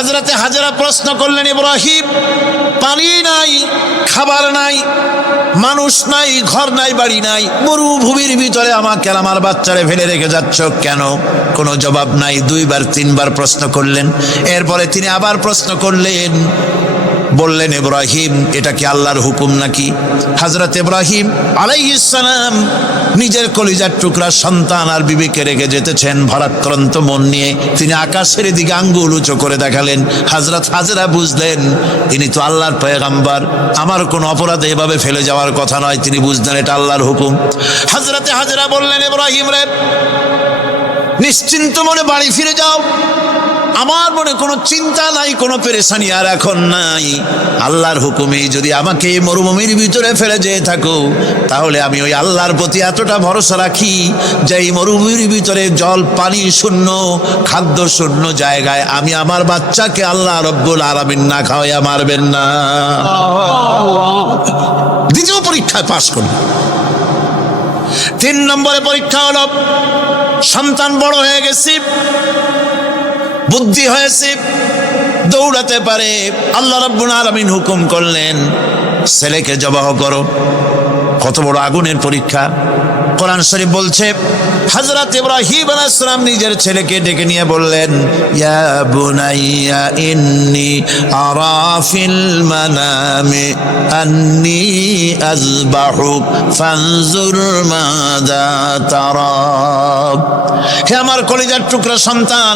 হযরতে হাজেরা প্রশ্ন করলেন, ইব্রাহিম, পানি নাই, খাবার নাই, মানুষ নাই, ঘর নাই, বাড়ি নাই, মরুভূমির ভিতরে আমাকে আমার বাচ্চারে ফেলে রেখে যাচ্ছ কেন? কোনো জবাব নাই। 2 বার 3 বার প্রশ্ন করলেন। এরপরে তিনি আবার প্রশ্ন করলেন, বললেন, ইব্রাহিম, এটা কি আল্লাহর হুকুম নাকি? হযরত ইব্রাহিম আলাইহিস সালাম নিজের কলিজার টুকরা সন্তান আর বিবিকে রেখে যেতেছেন ভারাক্রান্ত মন নিয়ে। তিনি আকাশের দিকে আঙ্গুল উঁচু করে দেখালেন। হযরত হাজেরা বুঝলেন ইনি তো আল্লাহর পয়গম্বর, আমার কোনো অপরাধে এভাবে ফেলে যাওয়ার কথা নয়। তিনি বুঝলেন এটা আল্লাহর হুকুম। হযরতে হাজেরা বললেন, ইব্রাহিম রে, নিশ্চিন্ত মনে বাড়ি ফিরে যাও। আমার মনে কোনো চিন্তা নাই, কোনো পেরেশানি আর এখন নাই। আল্লাহর হুকুমে যদি আমাকে এই মরুভূমির ভিতরে ফেলে যেয়ে থাকো, তাহলে আমি ওই আল্লাহর প্রতি এতটা ভরসা রাখি যে এই মরুভূমির ভিতরে জল পানি শূন্য, খাদ্য শূন্য জায়গায় আমি আমার বাচ্চাকে আল্লাহ রব্বুল আলামিন না খাওয়াইয়া মারবেন না। দ্বিতীয় পরীক্ষায় পাশ করল। 3 নম্বরে পরীক্ষা হলো, সন্তান বড় হয়ে গেছে, বুদ্ধি হয়েছে, দৌড়াতে পারে। আল্লাহ রাব্বুল আলামিন হুকুম করলেন, ছেলেকে জবাহ করো। কত বড় আগুনের পরীক্ষা! কোরআন শরীফ বলছে, হযরত ইব্রাহিম আলাইহিস সালাম নিজের ছেলেকে ডেকে নিয়ে বললেন, ইয়া বুনাইয়া ইন্নী আরা ফিল মানামি আন্নী আযবাহুক ফানজুর মাযা তারা। হে আমার কলিজার টুকরা সন্তান,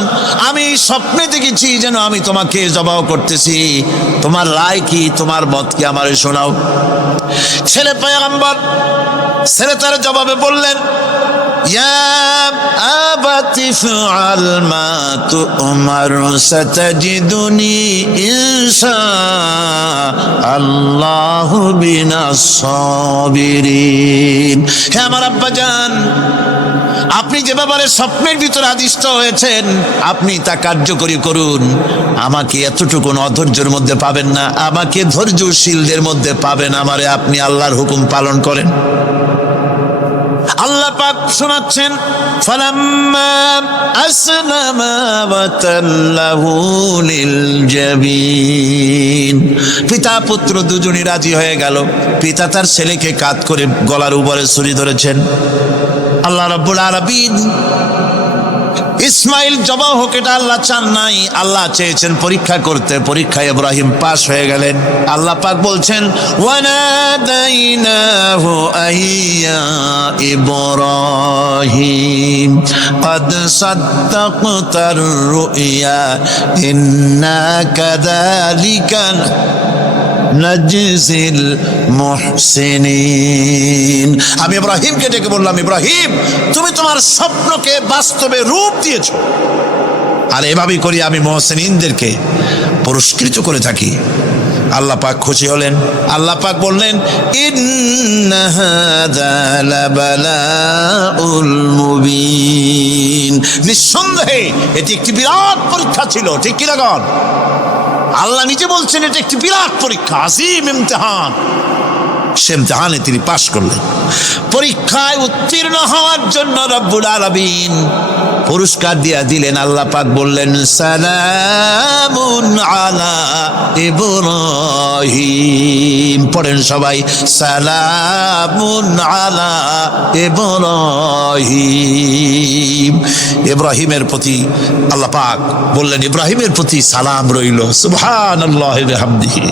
আমি স্বপ্নে দেখেছি যেন আমি তোমাকে জবাহ করতেছি। তোমার রায় কি, তোমার মত কি, আমারে শোনাও। ছেলে পয়গম্বর, ছেলে তার জবাবে বললেন, ইয়া আবাতি ফাআল মা তু'মার সাতাজিদুনি ইনশাআল্লাহু বিনাস সাবিরিন। হে আমার আব্বাজান, আপনি যে ব্যাপারে স্বপ্নের ভিতরে আদিষ্ট হয়েছেন আপনি তা কার্যকরী করুন। আমাকে এতটুকু অধৈর্যের মধ্যে পাবেন না, আমাকে ধৈর্যশীলদের মধ্যে পাবেন। আমারে আপনি আল্লাহর হুকুম পালন করেন। আল্লাহ পাক শোনাচ্ছেন, ফালাম্মা আসলামা ওয়া তাল্লাহু লিল জাবিন। পিতা পুত্র দুজনই রাজি হয়ে গেল। পিতা তার ছেলেকে কাঁধ করে গলার উপরে ছুরি ধরেছেন। আল্লাহ রাব্বুল আলামিন ইসমাইল জবাহ হোক, এটা আল্লাহ চান নাই, আল্লাহ চেয়েছেন পরীক্ষা করতে। পরীক্ষায় ইব্রাহিম পাস হয়ে গেলেন। আল্লাহ পাক বলছেন, ওয়ানাদাইনাহু আইয়া ইব্রাহিম ক্বাদ সাদ্দাকতার রুইয়া ইন্না কাযালিকা নাজজিল মুহসিনিন। আমি ইব্রাহিমকে ডেকে বললাম, ইব্রাহিম, তুমি তোমার স্বপ্নকে বাস্তবে রূপ দিয়েছো, আর এভাবেই করি আমি মুহসিনিনদেরকে পুরস্কৃত করে থাকি। আল্লাহ পাক খুশি হলেন। আল্লাহ পাক বললেন, ইন্না হাযা লাবালাউল মুবিন। নিঃসন্দেহে এটি একটি বিরাট পরীক্ষা ছিল। ঠিক কি না? আল্লাহ নিজে বলছেন এটা একটি বিরাট পরীক্ষা, আজিম ইমতিহান। সে ইমতিহানে তিনি পাশ করলেন। পরীক্ষায় উত্তীর্ণ হওয়ার জন্য রব্বুল আলামিন পুরস্কার দিয়া দিলেন। আল্লাহ পাক বললেন, সালামুন আলা ইব্রাহিম। পড়েন সবাই, সালামুন আলা ইব্রাহিম। ইব্রাহিমের প্রতি আল্লাহ পাক বললেন, ইব্রাহিমের প্রতি সালাম রইল। সুবহানাল্লাহি ওয়া বিহামদিহি।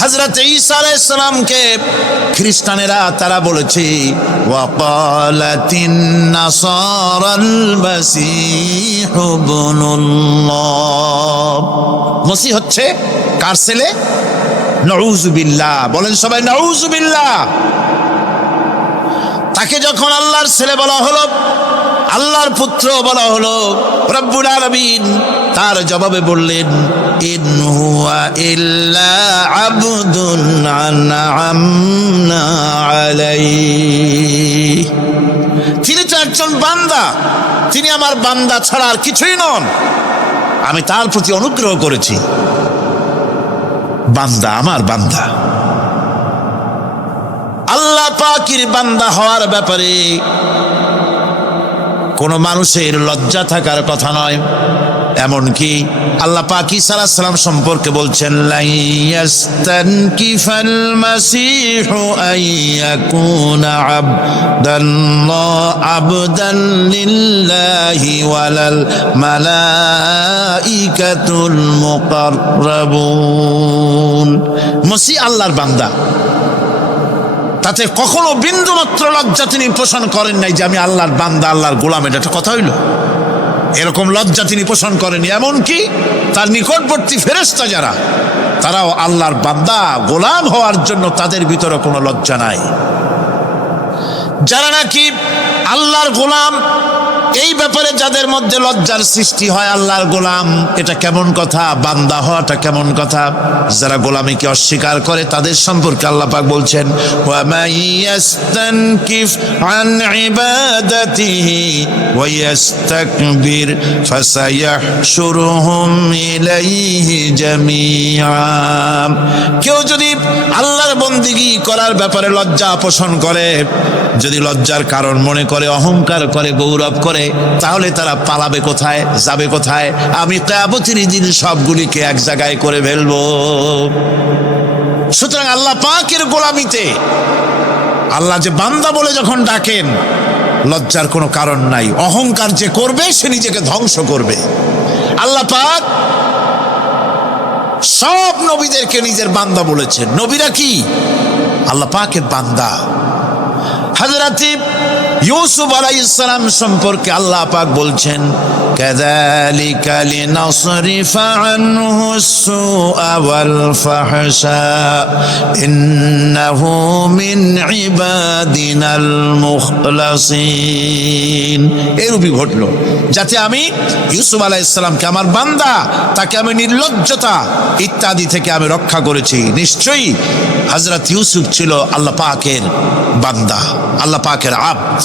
হযরত ঈসা আলাইহিস সালামকে খ্রিস্টানেরা তারা বলেছে, ওয়াকালাতিন নাসারাল মাসীহু ইবনুল্লাহ। মসিহ হচ্ছে কার ছেলে? নাউযুবিল্লাহ। বলেন সবাই নাউযুবিল্লাহ। তাকে যখন আল্লাহর ছেলে বলা হলো, আল্লাহর পুত্র বলা হলো, রব্বুল আলামিন তার জবাবে বললেন, ইন হুয়া ইল্লা আবদুন আনআমনা আলাইহি। তিনি তো একজন বান্দা, তিনি আমার বান্দা ছাড়া আর কিছুই নন। আমি তার প্রতি অনুগ্রহ করেছি। বান্দা, আমার বান্দা। আল্লাহ পাকের বান্দা হওয়ার ব্যাপারে কোন মানুষের লজ্জা থাকার কথা নয়। এমনকি আল্লাহ পাক ঈসা আলাইহিস সালাম সম্পর্কে বলছেন, লা ইয়াস্তানকিফাল মাসীহু আইয়াকুনা আবদান লিল্লাহি ওয়ালাল মালাইকাতুল মুকাররাবুন। মসিহ আল্লাহর বান্দা, তাতে কখনো বিন্দুমাত্র লজ্জা তিনি পোষণ করেন নাই যে আমি আল্লাহর বান্দা, আল্লাহর গোলাম। এটা একটা কথা হইল? এরকম লজ্জা তিনি পোষণ করেনি। এমনকি তার নিকটবর্তী ফেরেশতা যারা, তারাও আল্লাহর বান্দা গোলাম হওয়ার জন্য তাদের ভিতরে কোনো লজ্জা নাই। যারা নাকি আল্লাহর গোলাম, এই ব্যাপারে যাদের মধ্যে লজ্জার সৃষ্টি হয়, আল্লাহর গোলাম এটা কেমন কথা, বান্দা হওয়াটা কেমন কথা। যারা গোলামীকে অস্বীকার করে তাদের সম্পর্কে আল্লাহ পাক বলছেন, ওয়া মাইয়াস্তানকিফ আন ইবাদাতিহি ওয়া ইস্তাকবির ফাসায়াহশুরুহুম ইলাইহি জামিআ। কেউ যদি আল্লাহর বন্দেগী করার ব্যাপারে লজ্জা পোষণ করে, যদি লজ্জার কারণ মনে করে, অহংকার করে, গৌরব করে, তাহলে তারা পালাবে কোথায়, যাবে কোথায়? আমি কিয়ামতের দিন সবগুলিকে এক জায়গায় করে ফেলবো। সুতরাং আল্লাহ পাকের গোলামিতে আল্লাহ যে বান্দা বলে যখন ডাকেন, লজ্জার কোনো কারণ নাই। অহংকার যে করবে সে নিজেকে ধ্বংস করবে। আল্লাহ পাক সব নবীদেরকে নিজের বান্দা বলেছেন। নবীরা কি আল্লাহ পাকের বান্দা। হযরত ইউসুফ আলাইহিস সালাম সম্পর্কে আল্লাহ পাক বলছেন, কাযালিকা লিনাসরিফা আনহু আস-সুআ ওয়াল ফাহশা ইন্নাহু মিন ইবাদিনাল মুখলাসিন। এরূপই ঘটলো যাতে আমি ইউসুফ আলাইহিস সালামকে, আমার বান্দা, তাকে আমি নির্লজ্জতা ইত্যাদি থেকে আমি রক্ষা করেছি। নিশ্চয়ই হযরত ইউসুফ ছিল আল্লাহ পাকের বান্দা, আল্লাহ পাকের আব্দ।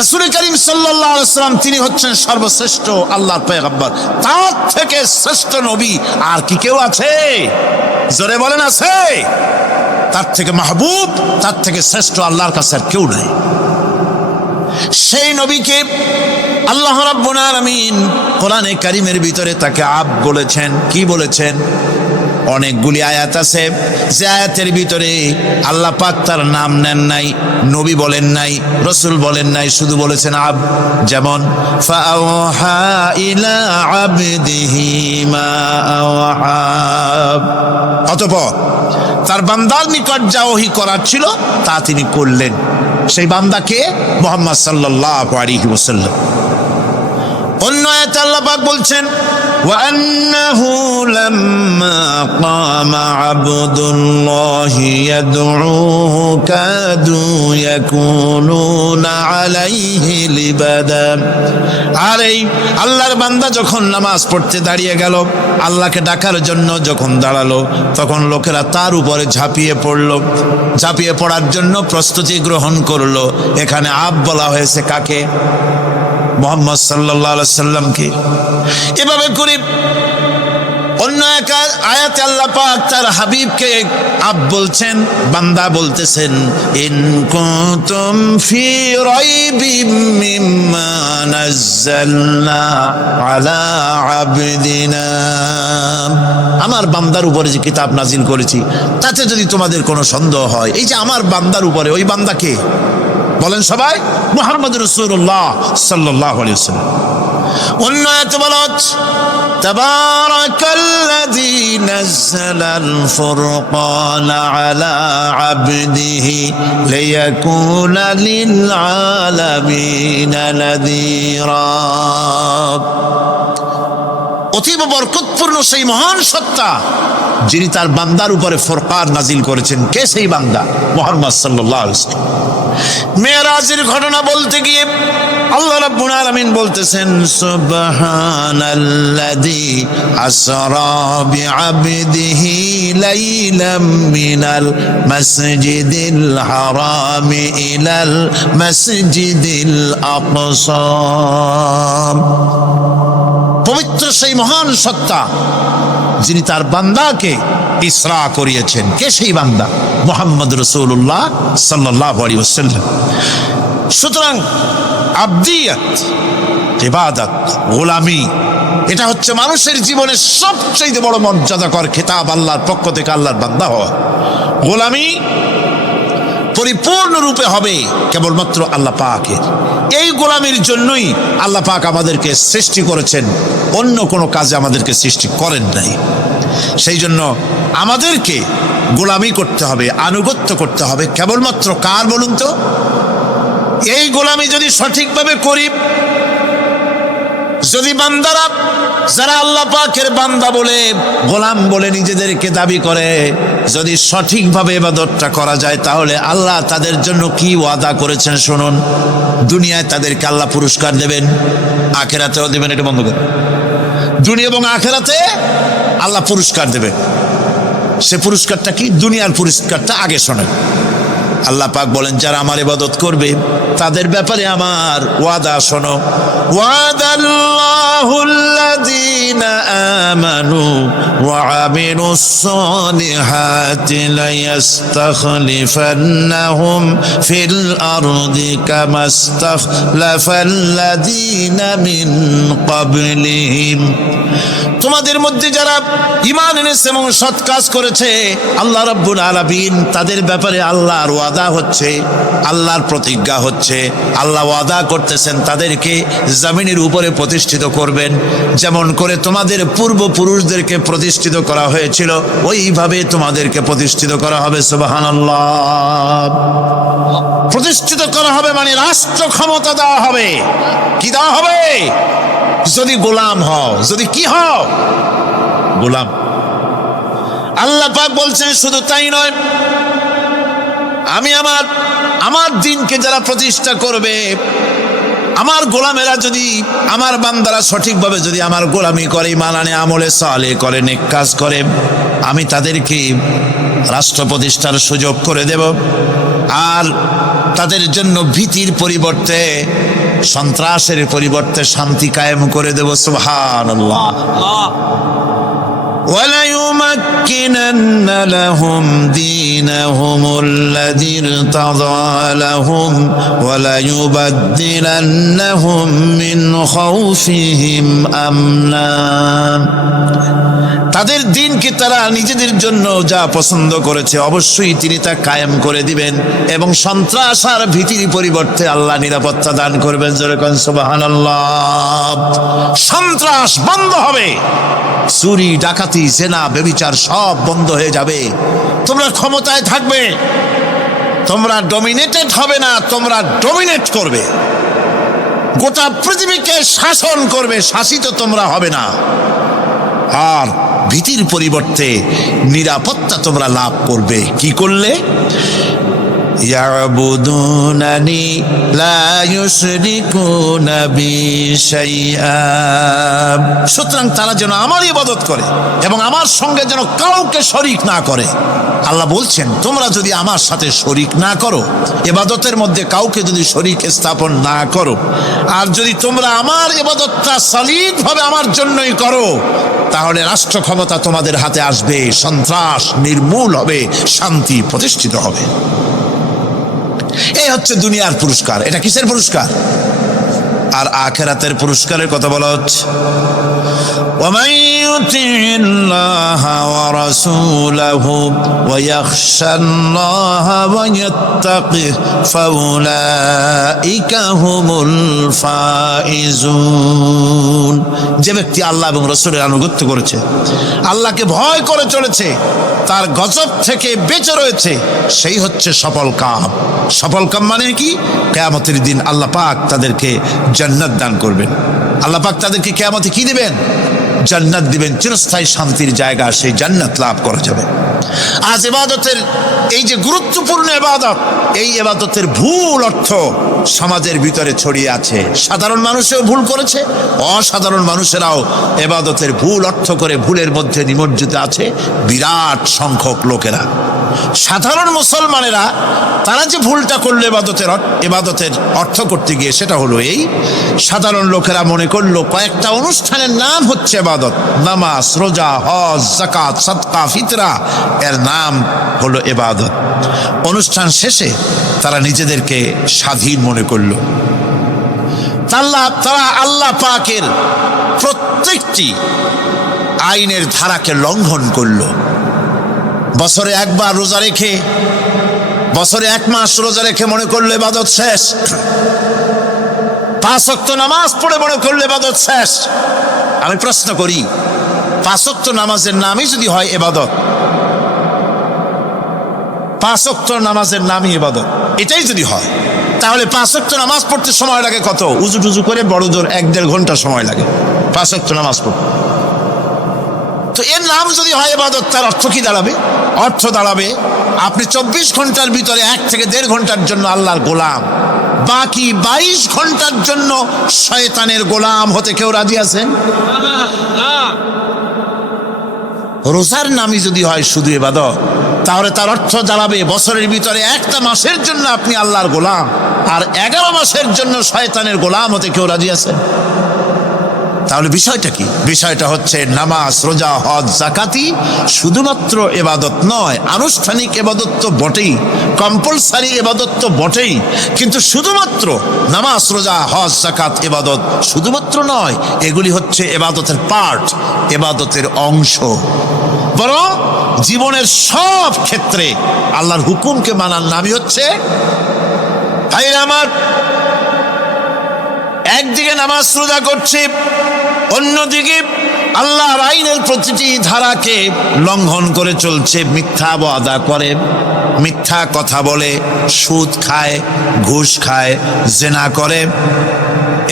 রাসূল করিম সাল্লাল্লাহু আলাইহি ওয়াসাল্লাম তিনি হচ্ছেন সর্বশ্রেষ্ঠ আল্লাহর পয়গম্বর। তার থেকে শ্রেষ্ঠ নবী আর কি কেউ আছে? জোরে বলেন, আছে? তার থেকে মাহবুব, তার থেকে শ্রেষ্ঠ আল্লাহর কাছে আর কেউ নাই। সেই নবীকে আল্লাহ রাব্বুল আলামিন কোরআনে কারীমের ভিতরে তাকে আব্দ বলেছেন। কি বলেছেন? অনেকগুলি আয়াত আছে যে আয়াতের ভিতরে আল্লাহ পাক তার নাম নেন নাই, নবী বলেন নাই, রাসূল বলেন নাই, শুধু বলেছেন আব্দ। যেমন ফাআওহা ইলা আবদিহি মা আওহা। অতঃপর তার বান্দার নিকট যা ওহী করার ছিল তা তিনি করলেন। সেই বান্দাকে মুহাম্মদ সাল্লাল্লাহু আলাইহি ওয়াসাল্লাম। অন্য আয়াতে আল্লাহ পাক বলছেন, وأنه لما قام عبد الله يدعوه كادوا يكونون عليه لبدا। আর এই আল্লাহর বান্দা যখন নামাজ পড়তে দাঁড়িয়ে গেল, আল্লাহকে ডাকার জন্য যখন দাঁড়ালো, তখন লোকেরা তার উপরে ঝাঁপিয়ে পড়ল। ঝাঁপিয়ে পড়ার জন্য প্রস্তুতি গ্রহণ করলো। এখানে বলা হয়েছে কাকে? মুহাম্মদ সাল্লাল্লাহু আলাইহি সাল্লামকে। এভাবে করে অন্য এক আয়াতে আল্লাহ পাক তার হাবিবকে আব্দ বলছেন, বান্দা বলতেছেন, ইন কুনতুম ফি রাইবিম মিম্মা নাযালনা আলা আবদিনা। আমার বান্দার উপরে যে কিতাব নাজিল করেছি তাতে যদি তোমাদের কোনো সন্দেহ হয়, এই যে আমার বান্দার উপরে, ওই বান্দা কে বলেন সবাই? মুহাম্মদ রাসূলুল্লাহ সাল্লাল্লাহু আলাইহি ওয়াসাল্লাম। অন্য আয়াতে বলা হচ্ছে, তাবারাকাল্লাযী নাযালাল ফুরকানা আলা আবদিহি লিয়াকুনা লিল আলামিনা নাযীরা। অতীব বরকতপূর্ণ সেই মহান সত্তা যিনি তার বান্দার উপরে ফুরকান নাজিল করেছেন। কে সেই বান্দা? মুহাম্মদ সাল্লাল্লাহু আলাইহি ওয়াসাল্লাম। মেরাজের ঘটনা বলতে গিয়ে আল্লাহ রাব্বুল আলামিন বলতেছেন, সুবহানাল্লাযী আসরা বিআবদিহি লাইলাম মিনাল মাসজিদিল হারাম ইলাল মাসজিদিল আকসা। পবিত্র সেই মহান সত্তা যিনি তার বান্দাকে ইসরা করিয়েছেন। কে সেই বান্দা? মুহাম্মদ রাসূলুল্লাহ সাল্লাল্লাহু আলাইহি ওয়াসাল্লাম। সুতরাং আবদিয়াত, ইবাদত, গোলামি এটা হচ্ছে মানুষের জীবনের সবচেয়ে বড় মর্যাদাকর খেতাব, আল্লাহর পক্ষ থেকে আল্লাহর বান্দা হওয়া। গোলামি পরিপূর্ণরূপে হবে কেবলমাত্র আল্লাহ পাকের। এই গোলামির জন্যই আল্লাহ পাক আমাদেরকে সৃষ্টি করেছেন, অন্য কোনো কাজে আমাদেরকে সৃষ্টি করেন নাই। সেই জন্য আমাদেরকে গোলামি করতে হবে, আনুগত্য করতে হবে কেবলমাত্র কার বলুন তো? এই গোলামি যদি সঠিকভাবে করি, যদি বান্দারা যারা আল্লাহ পাকের বান্দা বলে গোলাম বলে নিজেদেরকে দাবি করে, যদি সঠিকভাবে ইবাদতটা করা যায়, তাহলে আল্লাহ তাদের জন্য কি ওয়াদা করেছেন শুনুন। দুনিয়ায় তাদেরকে আল্লাহ পুরস্কার দেবেন, আখিরাতেও দেবেন। এটা বন্ধ করে, দুনিয়া এবং আখিরাতে আল্লাহ পুরস্কার দেবেন। সে পুরস্কারটা কি? দুনিয়ার পুরস্কারটা আগে শোনেন। আল্লাহ পাক বলেন, যারা আমার ইবাদত করবে তাদের ব্যাপারে আমার ওয়াদা শোনো। ওয়াদাল্লাহুল্লাযীনা আমানু ওয়া আমিলুস সালিহাতি লায়াস্তাখলিফান্নাহুম ফিল আরদি কামাস্তাখলাফাল্লাযীনা মিন ক্বাবলিহিম। তোমাদের মধ্যে যারা ঈমান এনেছে এবং সৎ কাজ করেছে, আল্লাহ রাব্বুল আলামিন তাদের ব্যাপারে আল্লাহর ওয়াদা হচ্ছে, আল্লাহর প্রতিজ্ঞা হচ্ছে, আল্লাহ ওয়াদা করতেছেন তাদেরকে জমিনের উপরে প্রতিষ্ঠিত করবেন। যেমন করে তোমাদের পূর্বপুরুষদেরকে প্রতিষ্ঠিত করা হয়েছিল, ওইভাবে তোমাদেরকে প্রতিষ্ঠিত করা হবে। সুবহানাল্লাহ। প্রতিষ্ঠিত করা হবে মানে রাষ্ট্র ক্ষমতা দেওয়া হবে। কি দেওয়া হবে? যদি গোলাম হও। যদি কি হও? গোলাম। আল্লাহ পাক বলছেন শুধু তাই নয়, আমি আমার দিনকে যারা প্রতিষ্ঠা করবে, আমার গোলামেরা যদি, আমার বান্দারা সঠিকভাবে যদি আমার গোলামি করে, ঈমান আনে, আমলে সালেহ করে, নেক কাজ করে, আমি তাদেরকে রাষ্ট্র প্রতিষ্ঠার সুযোগ করে দেব। আর তাদের জন্য ভীতির পরিবর্তে, সন্ত্রাসের পরিবর্তে শান্তি কায়েম করে দেব। সুবহানাল্লাহ। وَلَيُمَكِّنَنَّ لَهُمْ دِينَهُمُ الَّذِي ارْتَضَىٰ لَهُمْ وَلَيُبَدِّلَنَّهُمْ مِنْ خَوْفِهِمْ أَمْنًا। তাদের দিনকে তারা নিজেদের জন্য যা পছন্দ করেছে অবশ্যই তিনি তা কায়েম করে দিবেন, এবং সন্ত্রাস আর ভীতির পরিবর্তে আল্লাহ নিরাপত্তা দান করবেন। যেরকম সুবহানাল্লাহ। সন্ত্রাস বন্ধ হবে, চুরি, ডাকাতি, জেনা, ব্যভিচার সব বন্ধ হয়ে যাবে। তোমরা ক্ষমতায় থাকবে, তোমরা ডমিনেটেড হবে না, তোমরা ডমিনেট করবে। গোটা পৃথিবীকে শাসন করবে, শাসিত তোমরা হবে না। আর ভীতির পরিবর্তে নিরাপত্তা তোমরা লাভ করবে। কি করলে? ইয়াবুদুনানি লা ইউশরিকুনা বি শাইআ। সুতরাং তারা যেন আমার ইবাদত করে এবং আমার সঙ্গে যেন কাউকে শরীক না করে। আল্লাহ বলছেন, তোমরা যদি আমার সাথে শরীক না করো, ইবাদতের মধ্যে কাউকে যদি শরীক স্থাপন না করো, আর যদি তোমরা আমার ইবাদতটা সলিডভাবে আমার জন্যই করো, তাহলে রাষ্ট্র ক্ষমতা তোমাদের হাতে আসবে, সন্ত্রাস নির্মূল হবে, শান্তি প্রতিষ্ঠিত হবে। এই হচ্ছে দুনিয়ার পুরস্কার। এটা কিসের পুরস্কার? আর আখিরাতের পুরস্কারের কথা বলা হচ্ছে, وَمَن يُطِعِ اللَّهَ وَرَسُولَهُ وَيَخْشَ اللَّهَ وَيَتَّقِهِ فَأُولَئِكَ هُمُ الْفَائِزُونَ। যে ব্যক্তি আল্লাহ এবং রাসূলের আনুগত্য করেছে, আল্লাহকে ভয় করে চলেছে, তার গজব থেকে বেঁচে রয়েছে, সেই হচ্ছে সফল কাম। সফল কাম মানে কি? কিয়ামতের দিন আল্লাহ পাক তাদেরকে জান্নাত দান করবেন। আল্লাহ পাক তাদেরকে কিয়ামতে কি দিবেন? জান্নাত দিবেন, চিরস্থায়ী শান্তির জায়গা, সেই জান্নাত লাভ করা যাবে। আজ ইবাদতের এই যে গুরুত্বপূর্ণ ইবাদত, এই ইবাদতের ভুল অর্থ সমাজের ভিতরে ছড়িয়ে আছে। সাধারণ মানুষেও ভুল করেছে, অসাধারণ মানুষেরাও ইবাদতের ভুল অর্থ করে ভুলের মধ্যে নিমজ্জিত আছে বিরাট সংখ্যক লোকেরা। সাধারণ মুসলমানেরা তারা যে ভুলটা করলো ইবাদতের অর্থ করতে গিয়ে, সেটা হলো এই, সাধারণ লোকেরা মনে করলো কয়েকটা অনুষ্ঠানের নাম হচ্ছে ইবাদত, নামাজ, রোজা, হজ, যাকাত, সাদকা, ফিতরা, এর নাম হলো ইবাদত। অনুষ্ঠান শেষে তারা নিজেদেরকে স্বাধীন মনে করলো। তারা আল্লাহ পাকের প্রত্যেকটি আইনের ধারাকে লঙ্ঘন করল। বছরে একবার রোজা রেখে, বছরে 1 মাস রোজা রেখে মনে করলে ইবাদত শেষ। 5 ওয়াক্ত নামাজ পড়ে মনে করলে ইবাদত শেষ। আমি প্রশ্ন করি, 5 ওয়াক্ত নামাজের নামই যদি হয় ইবাদত, 5 ওয়াক্ত নামাজের নামই ইবাদত, এটাই যদি হয়, তাহলে 5 ওয়াক্ত নামাজ পড়তে সময় লাগে কত? উজু টুজু করে বড় জোর 1-1.5 ঘন্টা সময় লাগে 5 ওয়াক্ত নামাজ পড়তে। তো এর নাম যদি হয় ইবাদত, তার অর্থ কি দাঁড়াবে? অর্থ দাঁড়াবে আপনি 24 ঘন্টার ভিতরে 1 থেকে 1.5 ঘন্টার জন্য আল্লাহর গোলাম, বাকি 22 ঘন্টার জন্য শয়তানের গোলাম হতে কেউ রাজি আছেন? রোজার নামই যদি হয় শুধু ইবাদত, তাহলে তার অর্থ দাঁড়াবে বছরের ভিতরে 1টা মাসের জন্য আপনি আল্লাহর গোলাম, আর 11 মাসের জন্য শয়তানের গোলাম হতে কেউ রাজি আছেন? তাহলে বিষয়টা কি? বিষয়টা হচ্ছে নামাজ, রোজা, হজ, যাকাতি শুধুমাত্র ইবাদত নয়, আনুষ্ঠানিক ইবাদত তো বটেই, কম্পালসারি ইবাদত তো বটেই, কিন্তু শুধুমাত্র নামাজ, রোজা, হজ, যাকাত ইবাদত শুধুমাত্র নয়, এগুলি হচ্ছে ইবাদতের পার্ট, ইবাদতের অংশ। বরং জীবনের সব ক্ষেত্রে আল্লাহর হুকুমকে মানার নামই হচ্ছে, ভাইরা আমার, একদিকে নামাজ রোজা করছে, অন্যদিকে আল্লাহর আইনের প্রতিটি ধারাকে লঙ্ঘন করে চলছে, মিথ্যা ওয়াদা করে, মিথ্যা কথা বলে, সুদ খায়, ঘুষ খায়, জেনা করে,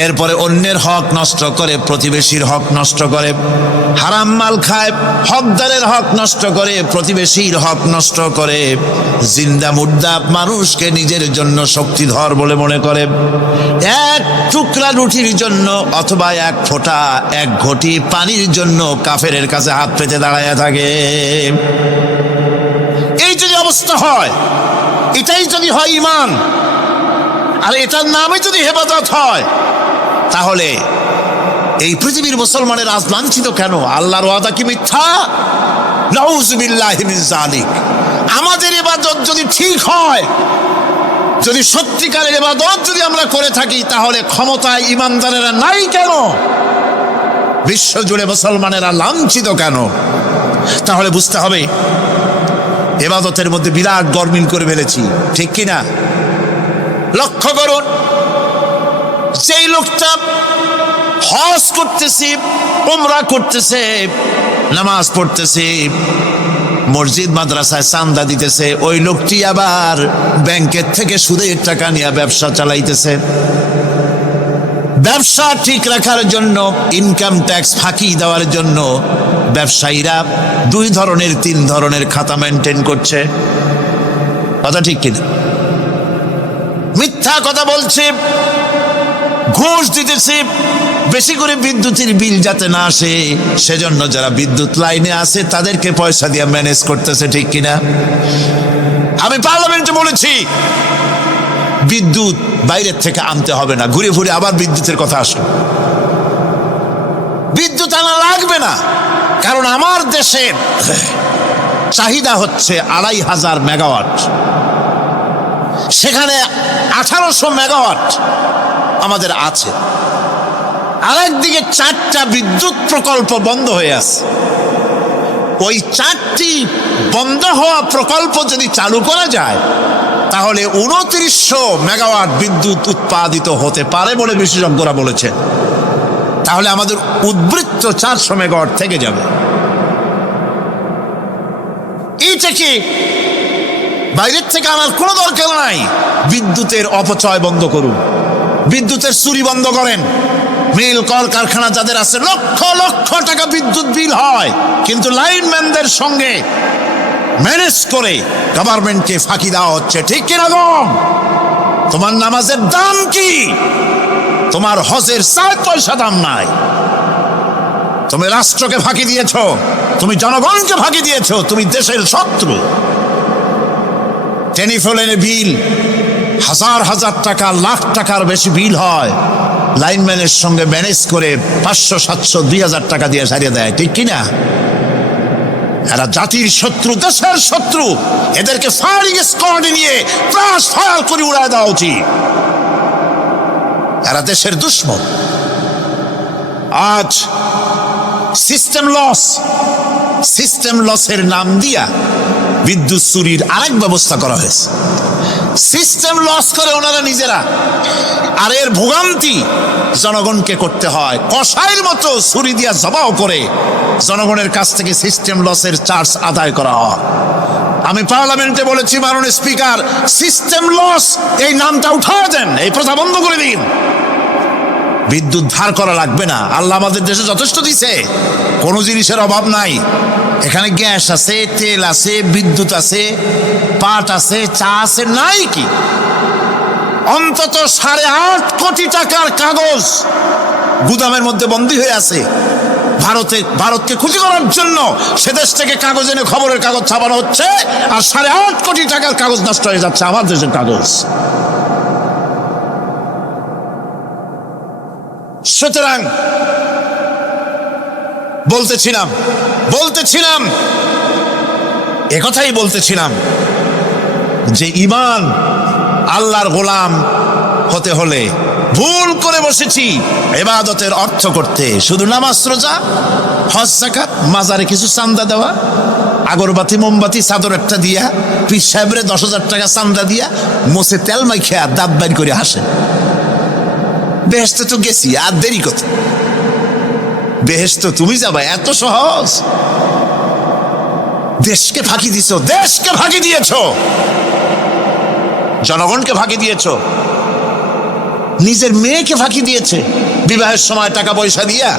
এরপরে অন্যের হক নষ্ট করে, প্রতিবেশীর হক নষ্ট করে, হারাম মাল খায়, হকদারের হক নষ্ট করে, প্রতিবেশীর হক নষ্ট করে, জিন্দা মুর্দা মানুষকে নিজের জন্য শক্তিধর বলে মনে করে, 1 টুকরা রুটির জন্য অথবা 1 ফোঁটা 1 ঘটি পানির জন্য কাফেরের কাছে হাত পেতে দাঁড়ায় থাকে। এই যদি অবস্থা হয়, এটাই যদি হয় ঈমান, আর এটার নামে যদি ইবাদত হয়, তাহলে এই পৃথিবীর মুসলমানের আজ লাঞ্ছিত কেন? আল্লাহর ওয়াদা কি মিথ্যা? নাউযুবিল্লাহি মিন যালিক। আমাদের ইবাদত যদি ঠিক হয়, যদি সত্যিকারের ইবাদত যদি আমরা করে থাকি, তাহলে ক্ষমতায় ঈমানদারেরা নাই কেন? বিশ্বজুড়ে মুসলমানেরা লাঞ্ছিত কেন? তাহলে বুঝতে হবে ইবাদতের মধ্যে বিরাট গরমিল করে ফেলেছি, ঠিক কিনা? লক্ষ্য করুন, যেই লোকটা হজ করতেছে, উমরা করতেছে, নামাজ পড়তেছে, মসজিদ মাদ্রাসায় চাঁদা দিতেছে, ওই লোকটি আবার ব্যাংকের থেকে সুদের টাকা নিয়ে ব্যবসা চালাইতেছে। ব্যবসা ঠিক রাখার জন্য, ইনকাম ট্যাক্স ফাঁকি দেওয়ার জন্য ব্যবসায়ীরা 2 ধরনের 3 ধরনের খাতা মেনটেন করছে। কথা ঠিক কিনা? মিথ্যা কথা বলছে, ঘুষ দিতেছে, বেশি করে বিদ্যুতের বিল যাতে না আসে সেজন্য যারা বিদ্যুৎ লাইনে আছে তাদেরকে পয়সা দিয়ে ম্যানেজ করতেছে, ঠিক কিনা? আমি পার্লামেন্টে বলেছি বিদ্যুৎ বাইরের থেকে আনতে হবে না, ঘুরে ঘুরে আবার বিদ্যুতের কথা আসে। বিদ্যুৎ আনা লাগবে না, কারণ আমার দেশের চাহিদা হচ্ছে 2500 মেগাওয়াট, সেখানে 1800 মেগাওয়াট আমাদের আছে। আরেকদিকে 4টা বিদ্যুৎ প্রকল্প বন্ধ হয়ে আছে। ওই 4টি বন্ধ হওয়া প্রকল্প যদি চালু করা যায়, তাহলে 2900 মেগাওয়াট বিদ্যুৎ উৎপাদিত হতে পারে বলে বিশেষজ্ঞরা বলেছেন। তাহলে আমাদের উদ্বৃত্ত 400 মেগাওয়াট থেকে যাবে। এইটাকে বাইরের থেকে আনার কোনো দরকার নাই। বিদ্যুতের অপচয় বন্ধ করুন, বিদ্যুতের চুরি বন্ধ করেন। মিল কলকারখানা যাদের আছে, লক্ষ লক্ষ টাকা বিদ্যুৎ বিল হয়, কিন্তু লাইনম্যানদের সঙ্গে ম্যানেজ করে গভর্নমেন্টকে ফাঁকি দেওয়া হচ্ছে, ঠিক কিনা গো? তোমার নামাজের দাম কি? তোমার হজের 4 পয়সা দাম নাই। তুমি রাষ্ট্রকে ফাঁকি দিয়েছ, তুমি জনগণকে ফাঁকি দিয়েছ, তুমি দেশের শত্রু। টেলিফোনের বিল 1000 টাকা, লাখ টাকার বেশি বিল হয়, লাইনম্যানের সঙ্গে ম্যানেজ করে 500, 700, 2000 টাকা দিয়ে সারিয়ে দেয়, ঠিক কিনা? এরা জাতির শত্রু, দেশের শত্রু। এদেরকে ফায়ারিং স্কোয়াডে নিয়ে ক্রাশ ফায়ার করে উড়ায় দেওয়া উচিত। এরা দেশের দুশ্মন। আজ সিস্টেম লসের নাম দিয়া বিদ্যুৎ চুরির আরেক ব্যবস্থা করা হয়েছে। সিস্টেম লস করে ওনারা নিজেরা, আর এর ভোগান্তি জনগণকে করতে হয়। কসাইয়ের মতো ছুরি দিয়া জবাও করে জনগণের কাছ থেকে সিস্টেম লসের চার্জ আদায় করা হয়। আমি পার্লামেন্টে বলেছি, মাননীয় স্পিকার, সিস্টেম লস এই নামটা উঠায় দেন, এই প্রথা বন্ধ করে দিন। বিদ্যুৎ ধার করা লাগবে না, আল্লাহ আমাদের দেশে যথেষ্ট দিছে, কোনো জিনিসের অভাব নাই। এখানে গ্যাস আছে, তেল আছে, বিদ্যুৎ আছে, পাট আছে, চা আছে, নাই কি? অন্তত 8.5 কোটি টাকার কাগজ গুদামের মধ্যে বন্দী হয়ে আছে। ভারতকে খুশি করার জন্য সে দেশ থেকে কাগজ এনে খবরের কাগজ ছাপানো হচ্ছে, আর 8.5 কোটি টাকার কাগজ নষ্ট হয়ে যাচ্ছে, আমার দেশের কাগজ। সুতরাং বলতেছিলাম একথাই বলতেছিলাম যে ঈমান আল্লাহর গোলাম হতে হলে ভুল করে বসেছি ইবাদতের অর্থ করতে, শুধু নামাজ, রোজা, হজ, যাকাত, মাজারে কিছু চান্দা দেওয়া, আগরবাতি, মোমবাতি, চাদর একটা দিয়া, পীর সাহেবরে 10,000 টাকা চান্দা দিয়া, মোছে তেল মাইখা দাঁত বাইর করে হাসে। বেহেশতে তো গেছি, আর দেরি কত? বেহেশত তুমি যাবা, এত সহজ? দেশকে ফাঁকি দিয়েছ, জনগণকে ফাঁকি দিয়েছ, নিজের মেয়েকে ফাঁকি দিয়েছে। বিবাহের সময় টাকা পয়সা দিয়া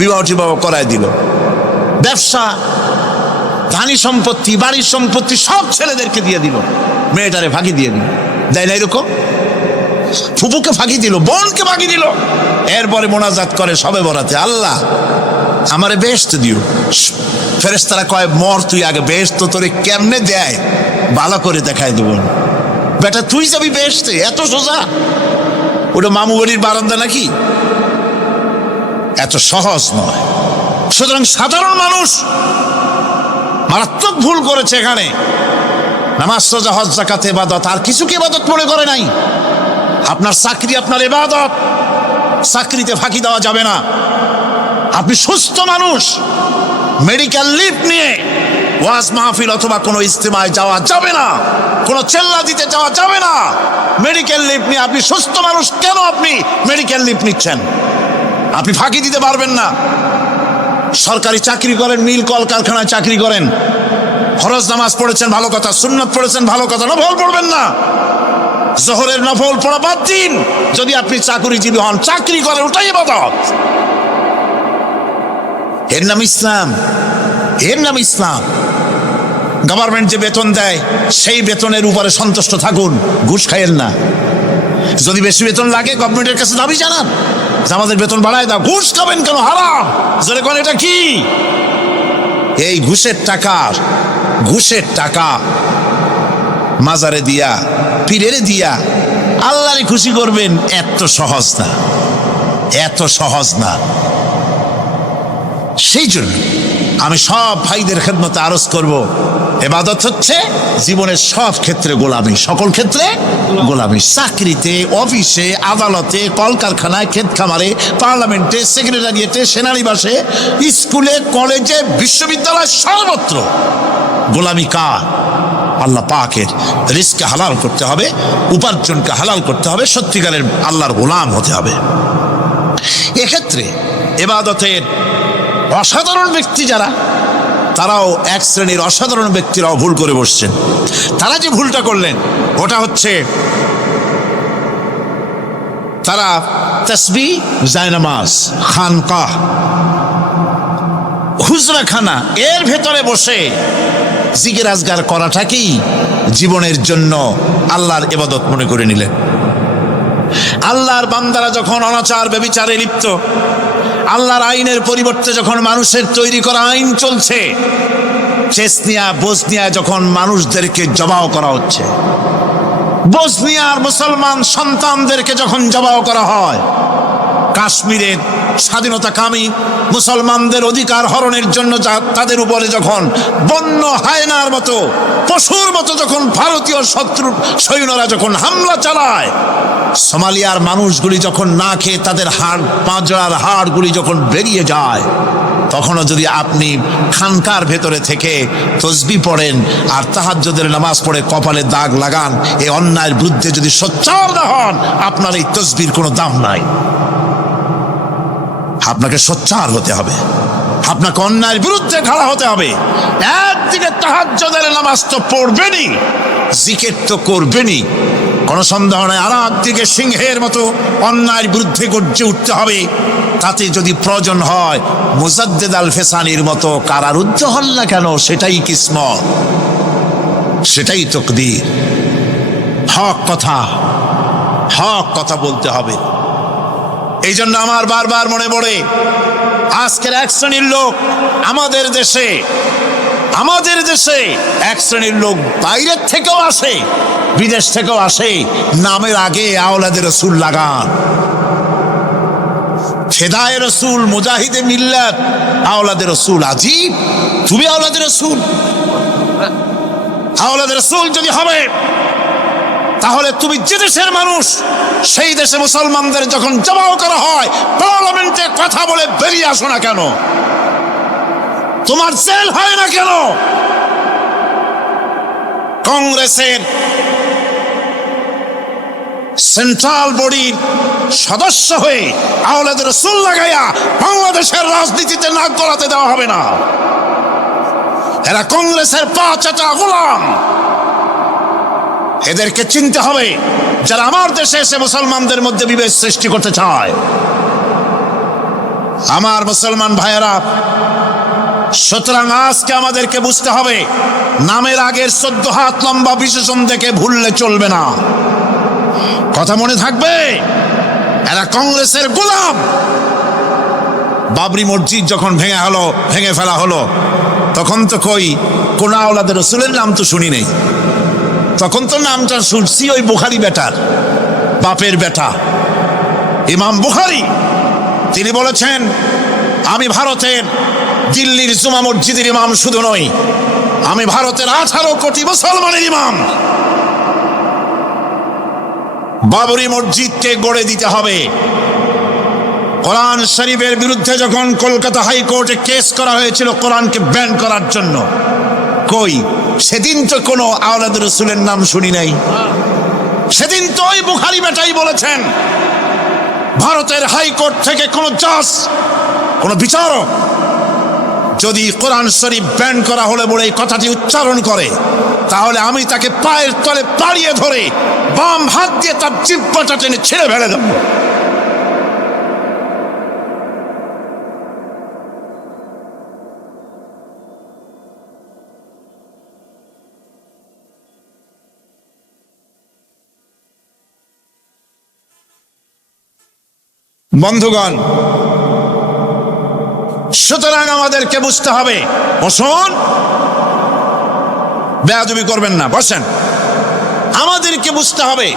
বিবাহ টিবাহ করায় দিল। ব্যবসা, ধানি সম্পত্তি, বাড়ির সম্পত্তি সব ছেলেদেরকে দিয়ে দিল, মেয়েটারে ফাঁকি দিয়ে দিল। দেয় না এরকম? ফুপুকে ফাঁকি দিল, বোনকে ফাঁকি দিল। এরপরে মোনাজাত করে সবে বরাতে, আল্লাহ আমারে বেহেশত দিও। ফেরেশতারা কয়, মর তুই আগে, বেহেশত তোরে কেমনে দেয় ভালো করে দেখায় দেব। বেটা তুই যাবি বেহেশতে? এত সোজা? ওটা মামু বাড়ির বারান্দা নাকি? এত সহজ নয়। সুতরাং সাধারণ মানুষ মারাত্মক ভুল করেছে এখানে। নামাজ, রোজা, হজ, যাকাত ইবাদত, আর কিছু কি ইবাদত মনে করে নাই? আপনার চাকরি আপনার ইবাদত, চাকরিতে ফাঁকি দেওয়া যাবে না। আপনি সুস্থ মানুষ, মেডিকেল লিভ নিয়ে ওয়াজ মাহফিল অথবা কোনো ইজতিমায় যাওয়া যাবে না, কোনো চেল্লা দিতে যাওয়া যাবে না। মেডিকেল লিভ নিয়ে আপনি সুস্থ মানুষ, কেন আপনি মেডিকেল লিভ নিচ্ছেন? আপনি ফাঁকি দিতে পারবেন না। সরকারি চাকরি করেন, মিল কলকারখানায় চাকরি করেন, ফরজ নামাজ পড়েছেন ভালো কথা, সুন্নাত পড়েছেন ভালো কথা, নফল পড়বেন না। জোহরের নফল পড়া বাদ দিন। যদি আপনি চাকরিজীবী হন, চাকরি করেন, ওটাই ইবাদত। এর নাম ইসলাম। গভর্নমেন্ট যে বেতন দেয় সেই বেতনের উপরে সন্তুষ্ট থাকুন, ঘুষ খাইয়েন না। যদি বেশি বেতন লাগে গভর্নমেন্টের কাছে দাবি জানান যে আমাদের বেতন বাড়ায় দাও। ঘুষ খাবেন কেন? হারাম। জোরে কোন এটা কি? এই ঘুষের টাকা মাজারে দিয়া, পীরেরে দিয়া আল্লাহরে খুশি করবেন, এত সহজ না। সেই জন্য আমি সব ভাইদের খেদমতে আরজ করব, ইবাদত হচ্ছে জীবনের সব ক্ষেত্রে গোলামি, সকল ক্ষেত্রে গোলামি। চাকরিতে, অফিসে, আদালতে, কলকারখানায়, ক্ষেত খামারে, পার্লামেন্টে, সেক্রেটারিয়েটে, সেনানিবাসে, স্কুলে, কলেজে, বিশ্ববিদ্যালয়, সর্বত্র গোলামি কার? আল্লাহ পাকের। রিজকে হালাল করতে হবে, উপার্জনকে হালাল করতে হবে, সত্যিকারের আল্লাহর গোলাম হতে হবে। এক্ষেত্রে ইবাদতের অসাধারণ ব্যক্তি যারা, তারাও এক শ্রেণীর অসাধারণ ব্যক্তিরাও ভুল করে বসছেন। তারা যে ভুলটা করলেন ওটা হচ্ছে, তারা তাসবিহ, জায়নামাজ, খানকাহ, হুজরাখানা এর ভেতরে বসে জিকির আজগার করাটাকেই জীবনের জন্য আল্লাহর ইবাদত মনে করে নিলেন। আল্লাহর বান্দারা যখন অনাচার ব্যভিচারে লিপ্ত, আল্লাহর আইনের পরিবর্তে যখন মানুষের তৈরি করা আইন চলছে, চেচনিয়া, বসনিয়া যখন মানুষদেরকে জবাহ করা হচ্ছে, বসনিয়ার মুসলমান সন্তানদেরকে যখন জবাহ করা হয়, কাশ্মীরের স্বাধীনতাকামী মুসলমানদের অধিকার হরণের জন্য তাদের উপরে যখন বন্য হায়নার মতো পশুর মতো যখন ভারতীয় শত্রু সৈন্যরা যখন হামলা চালায়, সোমালিয়ার মানুষগুলি যখন না খেয়ে তাদের পাঁজরার হাড়গুলি যখন বেরিয়ে যায়, তখনও যদি আপনি খানকার ভেতরে থেকে তসবিহ পড়েন আর তাহাজ্জুদের নামাজ পড়ে কপালে দাগ লাগান, এই অন্যায়ের বিরুদ্ধে যদি সোচ্চার না হন, আপনার এই তসবির কোনো দাম নাই। আপনাকে সোচ্চার হতে হবে, আপনাকে অন্যায়ের বিরুদ্ধে খাড়া হতে হবে। একদিকে তাহাজ্জুদের নামাজ তো পড়বেনই, জিকির তো করবেনই, কোনো সন্দেহ নয়। আর একদিকে সিংহের মতো অন্যায়ের বিরুদ্ধে গর্জে উঠতে হবে। তাতে যদি প্রয়োজন হয় মুজাদ্দেদ আল ফেসানির মতো কারারুদ্ধ হন না কেন, সেটাই কিসমত, সেটাই তকদির। হক কথা বলতে হবে। এই জন্য আমার বারবার মনে পড়ে আজকের এক শ্রেণীর লোক আমাদের দেশে এক শ্রেণীর লোক বাইরের থেকেও আসে, বিদেশ থেকেও আসে, নামের আগে আওলাদে রসুল লাগান। ফেদায়ে রসুল, মুজাহিদে মিল্লাত, আওলাদে রসুল। আজিব, তুমি আওলাদে রসুল যদি হবে, তাহলে তুমি যে দেশের মানুষ, সেই দেশে মুসলমানদের যখন জবাহ করা হয়, পার্লামেন্টে কথা বলে বেরিয়ে আসো না কেন? তোমার জেল হয় না কেন? কংগ্রেসের সেন্ট্রাল বডির সদস্য হয়ে আওলাদ রাসূল লাগাইয়া বাংলাদেশের রাজনীতিতে নাক গলাতে দেওয়া হবে না। এরা কংগ্রেসের পা চাটা গোলাম। এদেরকে চিনতে হবে, যারা আমার দেশে এসে মুসলমানদের মধ্যে বিভেদ সৃষ্টি করতে চায়। আমার মুসলমান ভাইয়েরা, সুতরাং আজকে আমাদেরকে বুঝতে হবে, নামের আগের 14 হাত লম্বা বিশেষণ দেখে ভুললে চলবে না। কথা মনে থাকবে, এরা কংগ্রেসের গোলাম। বাবরি মসজিদ যখন ভেঙে ফেলা হলো, তখন তো কোন আওলাদে রসুলের নাম তো শুনি নেই। তখন তো নামটা শুনছি ওই বুখারী বেটার, বাপের বেটা ইমাম বুখারী। তিনি বলেছেন, আমি ভারতের দিল্লির জুমা মসজিদের ইমাম শুধু নই, আমি ভারতের 18 কোটি মুসলমানের ইমাম। বাবরি মসজিদকে গড়ে দিতে হবে। কোরআন শরীফের বিরুদ্ধে যখন কলকাতা হাইকোর্টে কেস করা হয়েছিল কোরআনকে ব্যান করার জন্য, সেদিন তো কোনো আওলাদ রসুলের নাম শুনি নাই। সেদিন তো ওই বুখারী বেটাই বলেছেন, ভারতের হাইকোর্ট থেকে কোনো জাজ, কোনো বিচারক যদি কোরআন শরীফ ব্যান করা হলে বলে এই কথাটি উচ্চারণ করে, তাহলে আমি তাকে পায়ের তলে পাড়িয়ে ধরে বাম হাত দিয়ে তার জিহ্বাটা টেনে ছিঁড়ে ফেলে দেব। বন্ধুগণ, সুতরাং আমাদেরকে বুঝতে হবে, বসুন, বেয়াদবি করবেন না, বসেন। আমাদেরকে বুঝতে হবে,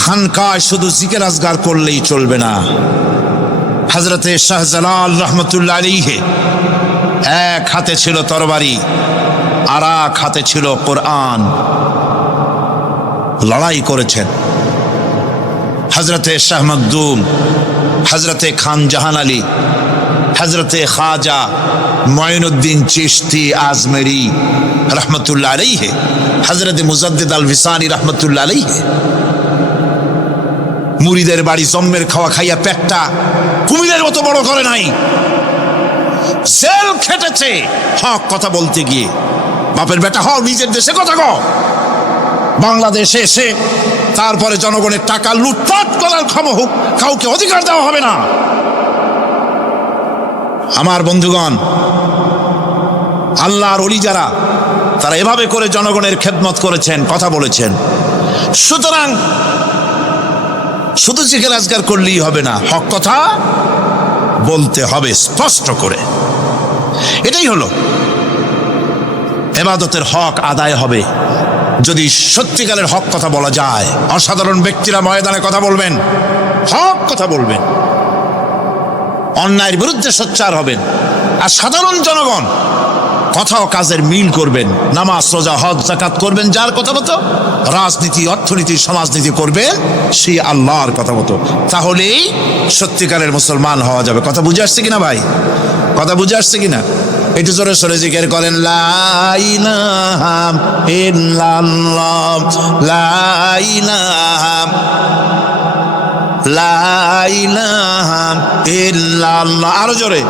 খানকায় শুধু জিকির আজগার করলেই চলবে না। হযরতে শাহজালাল রহমতুল্লাহ আলাইহি এক হাতে ছিল তরবারি, আর এক হাতে ছিল কোরআন। লড়াই করেছেন। হযরতে শাহ মখদুম, হযরতে খান জাহান আলী, হযরতে খাজা মুঈনুদ্দিন চিশতি আজমেরি রহমতুল্লাহ আলাইহি, হযরতে মুজাদ্দিদ আল ফিসানি রহমতুল্লাহ আলাইহি। মুরিদের বাড়ি জম্মের খাওয়া খাইয়া পেটটা কুমিরের মতো বড় করে নাই। জেল খেটেছে হক কথা বলতে গিয়ে। বাপের বেটা হও, নিজের দেশে কথা কও। বাংলাদেশে এসে তারপরে জনগণের টাকা লুটপাট করার কাউকে অধিকার দেওয়া হবে না। আমার বন্ধুগণ, আল্লাহর ওলি যারা, তারা এভাবে করে জনগণের খেদমত করেছেন, কথা বলেছেন। সুতরাং শুধু জিকির আজগার করলেই হবে না, হক কথা বলতে হবে স্পষ্ট করে। এটাই হলো ইবাদতের হক আদায় হবে। যদি সত্যিকারের হক কথা বলা যায়, অসাধারণ ব্যক্তিরা ময়দানে কথা বলবেন, হক কথা বলবেন, অন্যায়ের বিরুদ্ধে সোচ্চার হবেন। আর সাধারণ জনগণ কথা ও কাজের মিল করবেন, নামাজ রোজা হজ যাকাত করবেন যার কথা মতো, রাজনীতি অর্থনীতি সমাজনীতি করবেন সেই আল্লাহর কথা মতো। তাহলেই সত্যিকারের মুসলমান হওয়া যাবে। কথা বুঝে আসছে কিনা ভাই? কথা বুঝে আসছে কিনা? একটু জোরে সরে জিকির করেন, লা ইলাহা ইল্লাল্লাহ, লা ইলাহা, লা ইলাহা ইল্লাল্লাহ। আরো জোরে,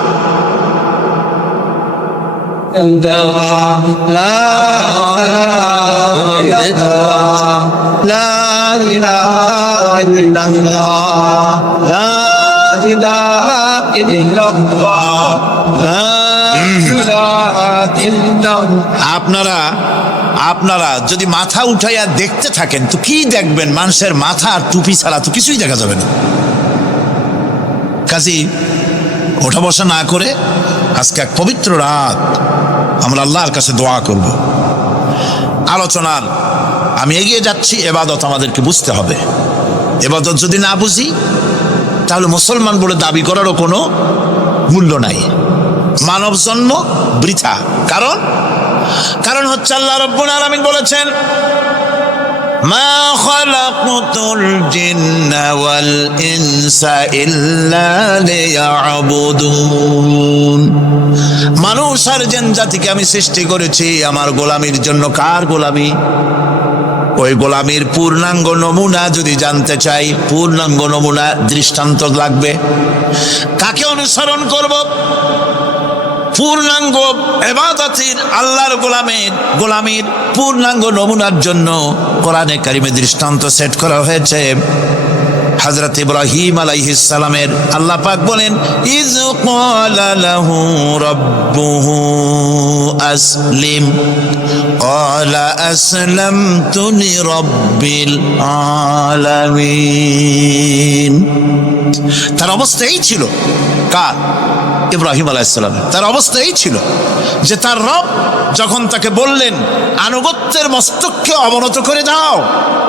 আপনারা যদি মাথা উঠাইয়া দেখতে থাকেন তো কি দেখবেন? মানুষের মাথা আর টুপি ছাড়া তো কিছুই দেখা যাবে না। কাজী ওঠা বসা না করে আজকে এক পবিত্র রাত আমরা আল্লাহর কাছে দোয়া করব। আলোচনার আমি এগিয়ে যাচ্ছি, এবাদত আমাদেরকে বুঝতে হবে। এবাদত যদি না বুঝি তাহলে মুসলমান বলে দাবি করারও কোনো মূল্য নাই। মানব জন্ম বৃথা। কারণ হচ্ছে আল্লাহ রাব্বুল আলামিন বলেছেন, মা খালাকতুল জিন্না ওয়াল ইনসা ইল্লা লিয়াবুদুন। মানুষ আর জিন জাতিকে আমি সৃষ্টি করেছি আমার গোলামির জন্য। কার গোলামি? ওই গোলামির পূর্ণাঙ্গ নমুনা যদি জানতে চাই, পূর্ণাঙ্গ নমুনা দৃষ্টান্ত লাগবে। কাকে অনুসরণ করব? পূর্ণাঙ্গ ইবাদতের আল্লাহর গোলামির পূর্ণাঙ্গ নমুনার জন্য কোরআনে কারিমে দৃষ্টান্ত সেট করা হয়েছে। হযরত ইব্রাহিম আলাইহিস সালামের আল্লাহ পাক বলেন, ইয ক্বালা লাহু রাব্বুহু আসলিম ক্বালা আসলামতু লিরাব্বিল আলামিন। তার অবস্থা এই ছিল। কার? ইব্রাহিম আলাইহিস সালামের। তার অবস্থা এই ছিল যে তার রব যখন তাকে বললেন আনুগত্যের মস্তককে অবনত করে দাও,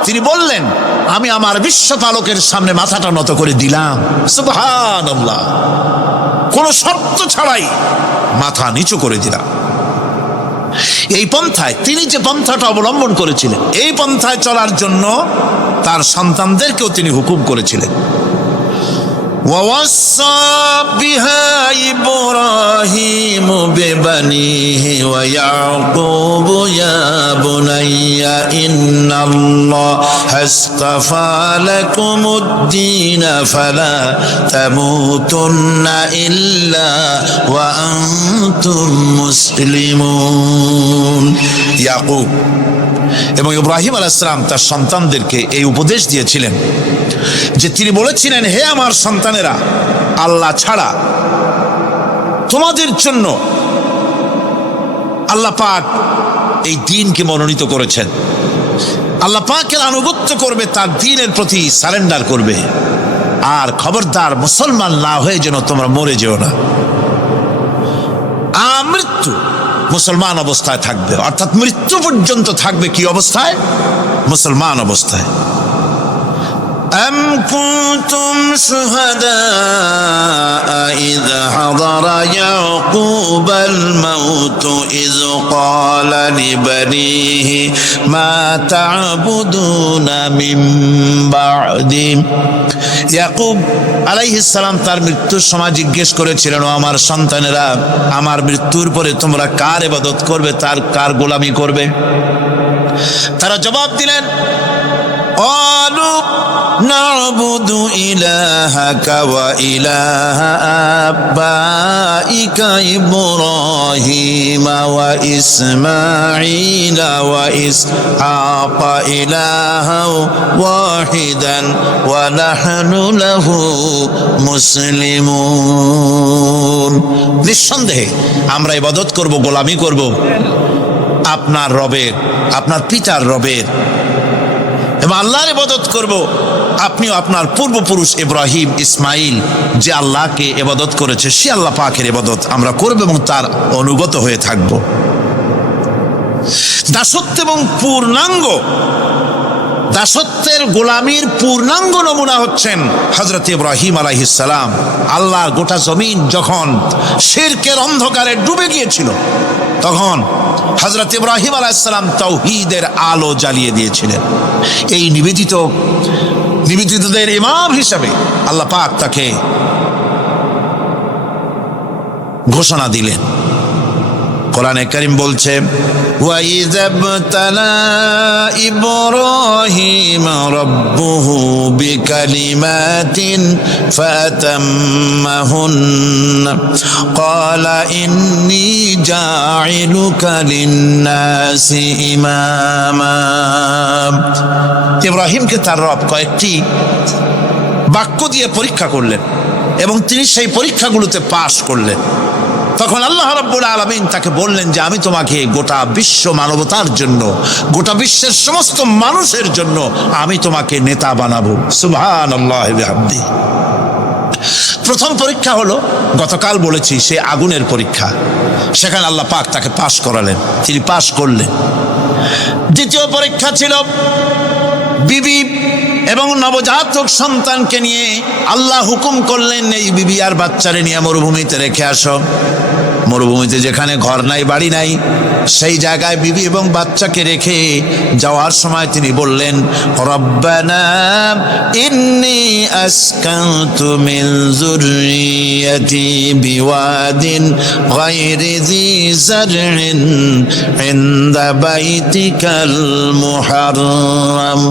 তিনি বললেন আমি আমার বিশ্বপালকের সামনে মাথাটা নত করে দিলাম। সুবহানাল্লাহ। কোনো শর্ত ছাড়াই মাথা নিচু করে দিলাম। এই পন্থায় তিনি যে পন্থাটা অবলম্বন করেছিলেন, এই পন্থায় চলার জন্য তার সন্তানদেরকেও তিনি হুকুম করেছিলেন। ووصى بها إبراهيم ببنيه ويعقوب يا بني إن الله اصطفى لكم الدين فلا تموتن إلا وأنتم مسلمون। ইয়াকুব এবং ইব্রাহিম আলাইহিস সালাম তার সন্তানদেরকে এই উপদেশ দিয়েছিলেন যে তিনি বলেছিলেন, হে আমার সন্তানেরা, আল্লাহ ছাড়া তোমাদের জন্য আল্লাহ পাক এই দ্বীনকে মনোনীত করেছেন। আল্লাহ পাকের আনুগত্য করবে, তার দ্বীনের প্রতি সারেন্ডার করবে। আর খবরদার মুসলমান না হয়ে যেন তোমরা মরে যেও না। আমৃত্যু মুসলমান অবস্থায় থাকবে, অর্থাৎ মৃত্যু পর্যন্ত থাকবে কি অবস্থায়? মুসলমান অবস্থায়। أم كنتم شهداء إذ حضر يعقوب الموت إذ قال لبنيه ما تعبدون من بعدي। ইয়াকুব আলাইহিস সালাম তার মৃত্যুর সময় জিজ্ঞেস করেছিলেন, ও আমার সন্তানেরা, আমার মৃত্যুর পরে তোমরা কার ইবাদত করবে, কার গোলামি করবে? তারা জবাব দিলেন, قالوا نعبد إلهك وإله آبائك إبراهيم وإسماعيل وإسحاق إلها واحدا ونحن له مسلمون। নিঃসন্দেহে আমরা ইবাদত করব, গোলামি করব আপনার রবের, আপনার পিতার রবের, এবং আল্লাহর ইবাদত করব। আপনিও আপনার পূর্বপুরুষ ইব্রাহিম ইসমাইল যে আল্লাহকে ইবাদত করেছে সে আল্লাহ পাকের ইবাদত আমরা করব এবং তার অনুগত হয়ে থাকব। দাসত্ব এবং দাসত্বের গোলামীর পূর্ণাঙ্গ নমুনা হচ্ছেন হযরত ইব্রাহিম আলাইহিস সালাম। আল্লাহর গোটা জমিন যখন শিরকের অন্ধকারে ডুবে গিয়েছিল, তখন হযরত ইব্রাহিম আলাইহিস সালাম তাওহীদের আলো জ্বালিয়ে দিয়েছিলেন। এই নিবেদিতদের ইমাম হিসাবে আল্লাহ পাক তাকে ঘোষণা দিলেন। কোরআনে কারীম বলছে, ওয়াইযা বতালা ইব্রাহিম রাব্বুহু বিকালিমাতিন ফাতাম্মাহুন্না ক্বালা ইন্নী জাঈলুকা লিন-নাসি ইমামা। ইব্রাহিমকে তার রব কয়েকটি বাক্য দিয়ে পরীক্ষা করলেন এবং তিনি সেই পরীক্ষাগুলোতে পাশ করলেন। তখন আল্লাহ রাব্বুল আলামিন তাকে বললেন যে আমি তোমাকে গোটা বিশ্ব মানবতার জন্য, গোটা বিশ্বের সমস্ত মানুষের জন্য আমি তোমাকে নেতা বানাবো। সুবহানাল্লাহি বিহামদিহি। প্রথম পরীক্ষা হলো, গতকাল বলেছি, সে আগুনের পরীক্ষা। সেখানে আল্লাহ পাক তাকে পাশ করালেন, তিনি পাশ করলেন। দ্বিতীয় পরীক্ষা ছিল বিবি এবং নবজাতক সন্তানকে নিয়ে আল্লাহ হুকুম করলেন, এই বিবি আর বাচ্চারে নিয়ে মরুভূমিতে রেখে আসো। মরুভূমিতে যেখানে ঘর নাই, বাড়ি নাই, সেই জায়গায় বিবি এবং বাচ্চাকে রেখে যাওয়ার সময় তিনি বললেন, রব্বানা ইন্নী আসকানতু মিন যুররিয়্যাতি বিওয়াদিন গায়রি যী যারইন ইনদা বাইতিকাল মুহাররাম।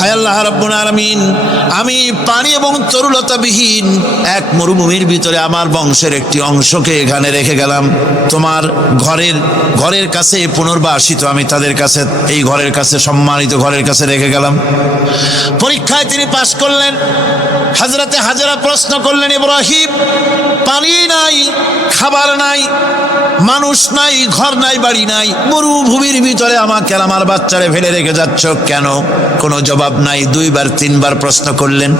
হায় আল্লাহ রাব্বুল আলামিন, আমি পানি এবং তরুলতাবিহীন এক মরুভূমির ভিতরে আমার বংশের একটি অংশকে এখানে রেখে গেলাম। তোমার ঘরের কাছে পুনর্বাসিত আমি তাদের কাছে, এই ঘরের কাছে, সম্মানিত ঘরের কাছে রেখে গেলাম। পরীক্ষায় তিনি পাশ করলেন। হযরতে হাজেরা প্রশ্ন করলেন, ইব্রাহিম, পানি নাই, খাবার নাই, মানুষ নাই, ঘর নাই, বাড়ি নাই, মরুভূমির ভিতরে আমাকে আর আমার বাচ্চারে ফেলে রেখে যাচ্ছ কেন? কোনো জবাব নাই। দুইবার তিনবার প্রশ্ন করলেন।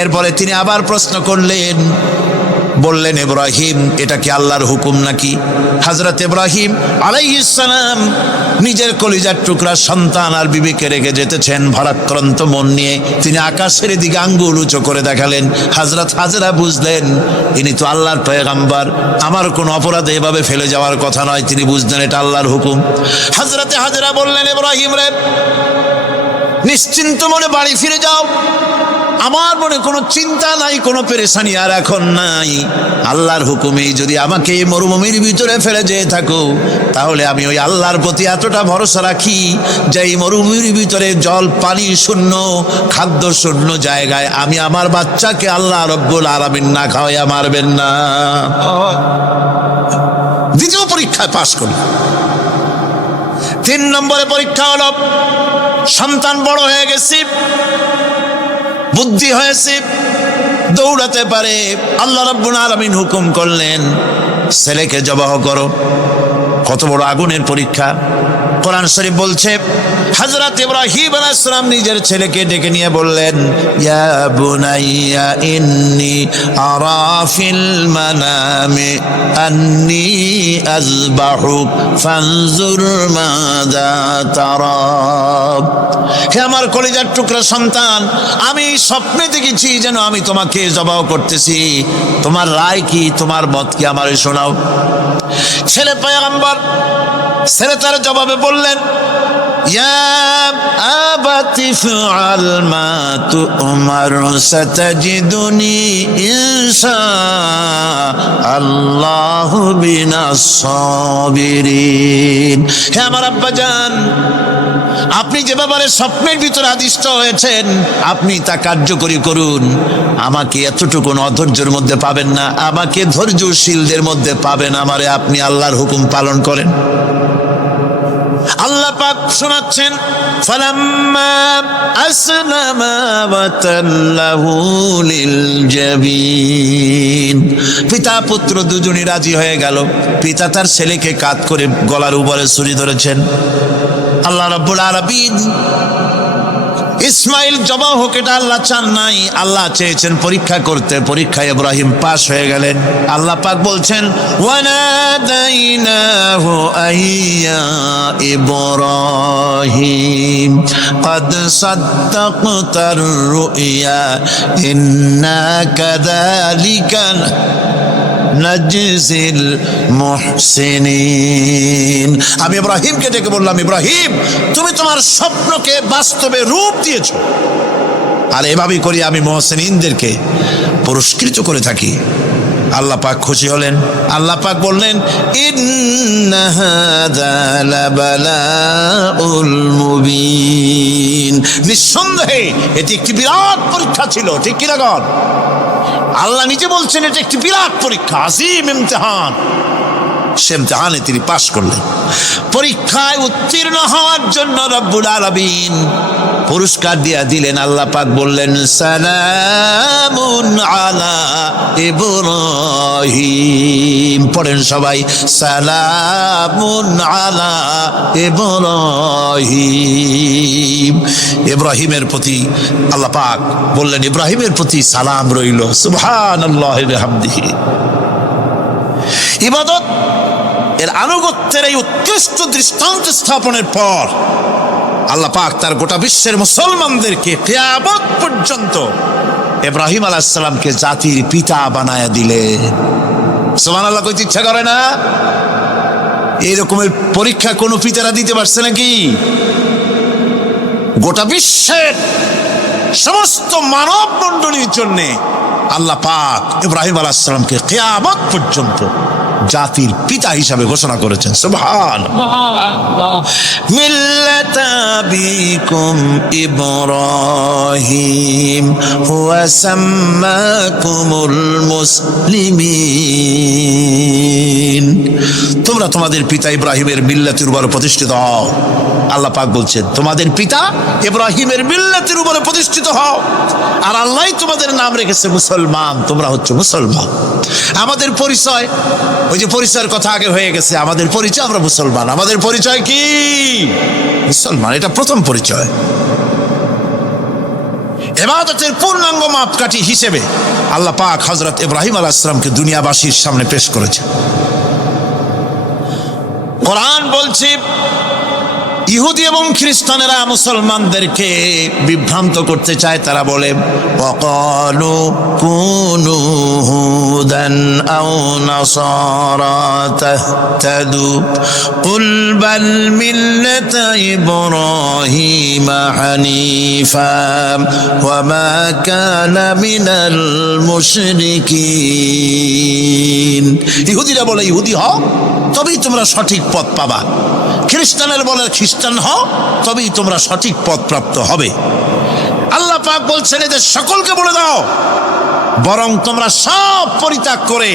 এরপরে তিনি আবার প্রশ্ন করলেন, বললেন, ইব্রাহিম, এটা কি আল্লাহর হুকুম নাকি? হযরত ইব্রাহিম আলাইহিস সালাম নিজের কলিজার টুকরা সন্তান আর বিবিকে রেখে যেতেছেন ভারাক্রান্ত মন নিয়ে। তিনি আকাশের দিকে আঙ্গুল উঁচু করে দেখালেন। হযরত হাজেরা বুঝলেন ইনি তো আল্লাহর পয়গম্বর, আমার কোনো অপরাধে এভাবে ফেলে যাওয়ার কথা নয়। তিনি বুঝলেন এটা আল্লাহর হুকুম। হযরতে হাজেরা বললেন, ইব্রাহিম রে, নিশ্চিন্ত মনে বাড়ি ফিরে যাও। আমার মনে কোনো চিন্তা নাই, কোনো পেরেশানি আর এখন নাই। আল্লাহর হুকুমেই যদি আমাকে এই মরুভূমির ভিতরে ফেলে যেয়ে থাকো, তাহলে আমি ওই আল্লাহর প্রতি এতটা ভরসা রাখি যে এই মরুভূমির ভিতরে জল পানি শূন্য, খাদ্য শূন্য জায়গায় আমি আমার বাচ্চাকে আল্লাহ রব্বুল আলামিন না খাওয়াইয়া মারবেন না। দ্বিতীয় পরীক্ষায় পাশ করলাম। 3 নম্বরে পরীক্ষা হলো, সন্তান বড় হয়ে গেছে, বুদ্ধি হয়েছে, দৌড়াতে পারে। আল্লাহ রাব্বুল আলামিন হুকুম করলেন, ছেলেকে জবাহ করো। কত বড় আগুনের পরীক্ষা! কোরআন শরীফ বলছে, হযরত ইব্রাহিম আলাইহিস সালাম নিজের ছেলেকে ডেকে নিয়ে বললেন, ইয়া বুনাইয়া ইন্নী আরা ফিল মানামি আন্নী আযবাহুক ফানজুর মাযা তারা। হে আমার কলিজার টুকরা সন্তান, আমি স্বপ্নে দেখেছি যেন আমি তোমাকে জবাহ করতেছি। তোমার রায় কি, তোমার মত কি, আমারে শোনাও। ছেলে পয়গম্বর, ছেলে তার জবাবে বললেন, ইয়া আবাতি ফাআল মা তু'মার সাতাজিদুনি ইনশাআল্লাহু মিনাস সাবিরিন। হে আমার আব্বাজান, আপনি যে ব্যাপারে স্বপ্নের ভিতরে আদিষ্ট হয়েছেন, আপনি তা কার্যকরী করুন। আমাকে এতটুকু অধৈর্যের মধ্যে পাবেন না, আমাকে ধৈর্যশীলদের মধ্যে পাবেন। আমারে আপনি আল্লাহর হুকুম পালন করেন। আল্লাহ পাক শোনাচ্ছেন, ফালাম্মা আসলামা ওয়া তাল্লাহু লিল জাবিন। পিতা পুত্র দুজনই রাজি হয়ে গেল। পিতা তার ছেলেকে কাঁধ করে গলার উপরে ছুরি ধরেছেন। আল্লাহ রাব্বুল আলামিন ইসমাইল জবাই হোক, এটা আল্লাহ চান নাই, আল্লাহ চেয়েছেন পরীক্ষা করতে। পরীক্ষায় ইব্রাহিম পাশ হয়ে গেলেন। আল্লাহ পাক বলছেন ওয়ানাদাইনাহু আইয়া ইব্রাহিম قد صدقت الرؤيا إنا كذلك نجزي المحسنين। আমি ইব্রাহিমকে ডেকে বললাম, ইব্রাহিম তুমি তোমার স্বপ্নকে বাস্তবে রূপ দিয়েছো, আর এভাবেই করি আমি মুহসিনদেরকে পুরস্কৃত করে থাকি। আল্লাহ পাক খুশি হলেন। আল্লাহ পাক বললেন ইন্না হাযা লাবালাউল মুবিন, নিঃসন্দেহে এটি একটি বিরাট পরীক্ষা ছিল। ঠিক কি না গণ? আল্লাহ নিজে বলছেন এটা একটি বিরাট পরীক্ষা, আজিম ইমতিহান। সে ইমতিহানে তিনি পাশ করলেন। পরীক্ষায় উত্তীর্ণ হওয়ার জন্য রব্বুল আলামিন পুরস্কার দিয়া দিলেন। আল্লাহ পাক বললেন সালামুন আলা ইব্রাহিম। পড়েন সবাই, সালামুন আলা ইব্রাহিম। ইব্রাহিমের প্রতি আল্লাহ পাক বললেন ইব্রাহিমের প্রতি সালাম রইল। সুবহানাল্লাহি ওয়া বিহামদিহি। ইবাদত এর আনুগত্যের এই উৎকৃষ্ট দৃষ্টান্ত স্থাপনের পর আল্লাহ পাক তার গোটা বিশ্বের মুসলমানদেরকে কিয়ামত পর্যন্ত ইব্রাহিম আলাইহিস সালামকে জাতির পিতা বানায়া দিলেন। সুবহানাল্লাহ, কইতে ইচ্ছা করে না? এই রকমের পরীক্ষা কোন পিতারা দিতে পারছে নাকি? গোটা বিশ্বের সমস্ত মানব মণ্ডলীর জন্য আল্লাহ পাক ইব্রাহিম আলাইহিস সালামকে কিয়ামত পর্যন্ত জাতির পিতা হিসাবে ঘোষণা করেছেন। সুবহানাল্লাহ। মিল্লাতা বিকুম ইব্রাহিম ওয়া সাম্মাকুমুল মুসলিমিন। তোমরা তোমাদের পিতা ইব্রাহিমের মিল্লাতের উপর প্রতিষ্ঠিত হও। আল্লাহ পাক বলছেন তোমাদের পিতা ইব্রাহিমের মিল্লাতের উপরে প্রতিষ্ঠিত হও, আর আল্লাহই তোমাদের নাম রেখেছে মুসলমান। তোমরা হচ্ছে মুসলমান। আমাদের পরিচয়, ওই যে পরিচয়ের কথা আগে হয়ে গেছে, আমাদের পরিচয় আমরা মুসলমান। আমাদের পরিচয় কি? মুসলমান। এটা প্রথম পরিচয়। ইবাদতের পূর্ণাঙ্গ মাপকাঠি হিসেবে আল্লাহ পাক হযরত ইব্রাহিম আলাইহিস সালামকে দুনিয়াবাসীর সামনে পেশ করেছেন। কোরআন বলছে ইহুদি এবং খ্রিস্টানেরা মুসলমানদেরকে বিভ্রান্ত করতে চায়। তারা বলে ওয়াকালু কুনু হুদান আও নাসারা তাহতাদু কুল বাল মিল্লাতা ইব্রাহিম হানিফা ওয়া মা কানা মিনাল মুশরিকিন। ইহুদিরা বলে ইহুদি হও তবেই তোমরা সঠিক পথ পাবা, খ্রিস্টানের বলে খ্রিস্টান হও তবেই তোমরা সঠিক পথ প্রাপ্ত হবে। আল্লাহ পাক বলছেন এদের সকলকে বলে দাও বরং তোমরা সব পরিত্যাগ করে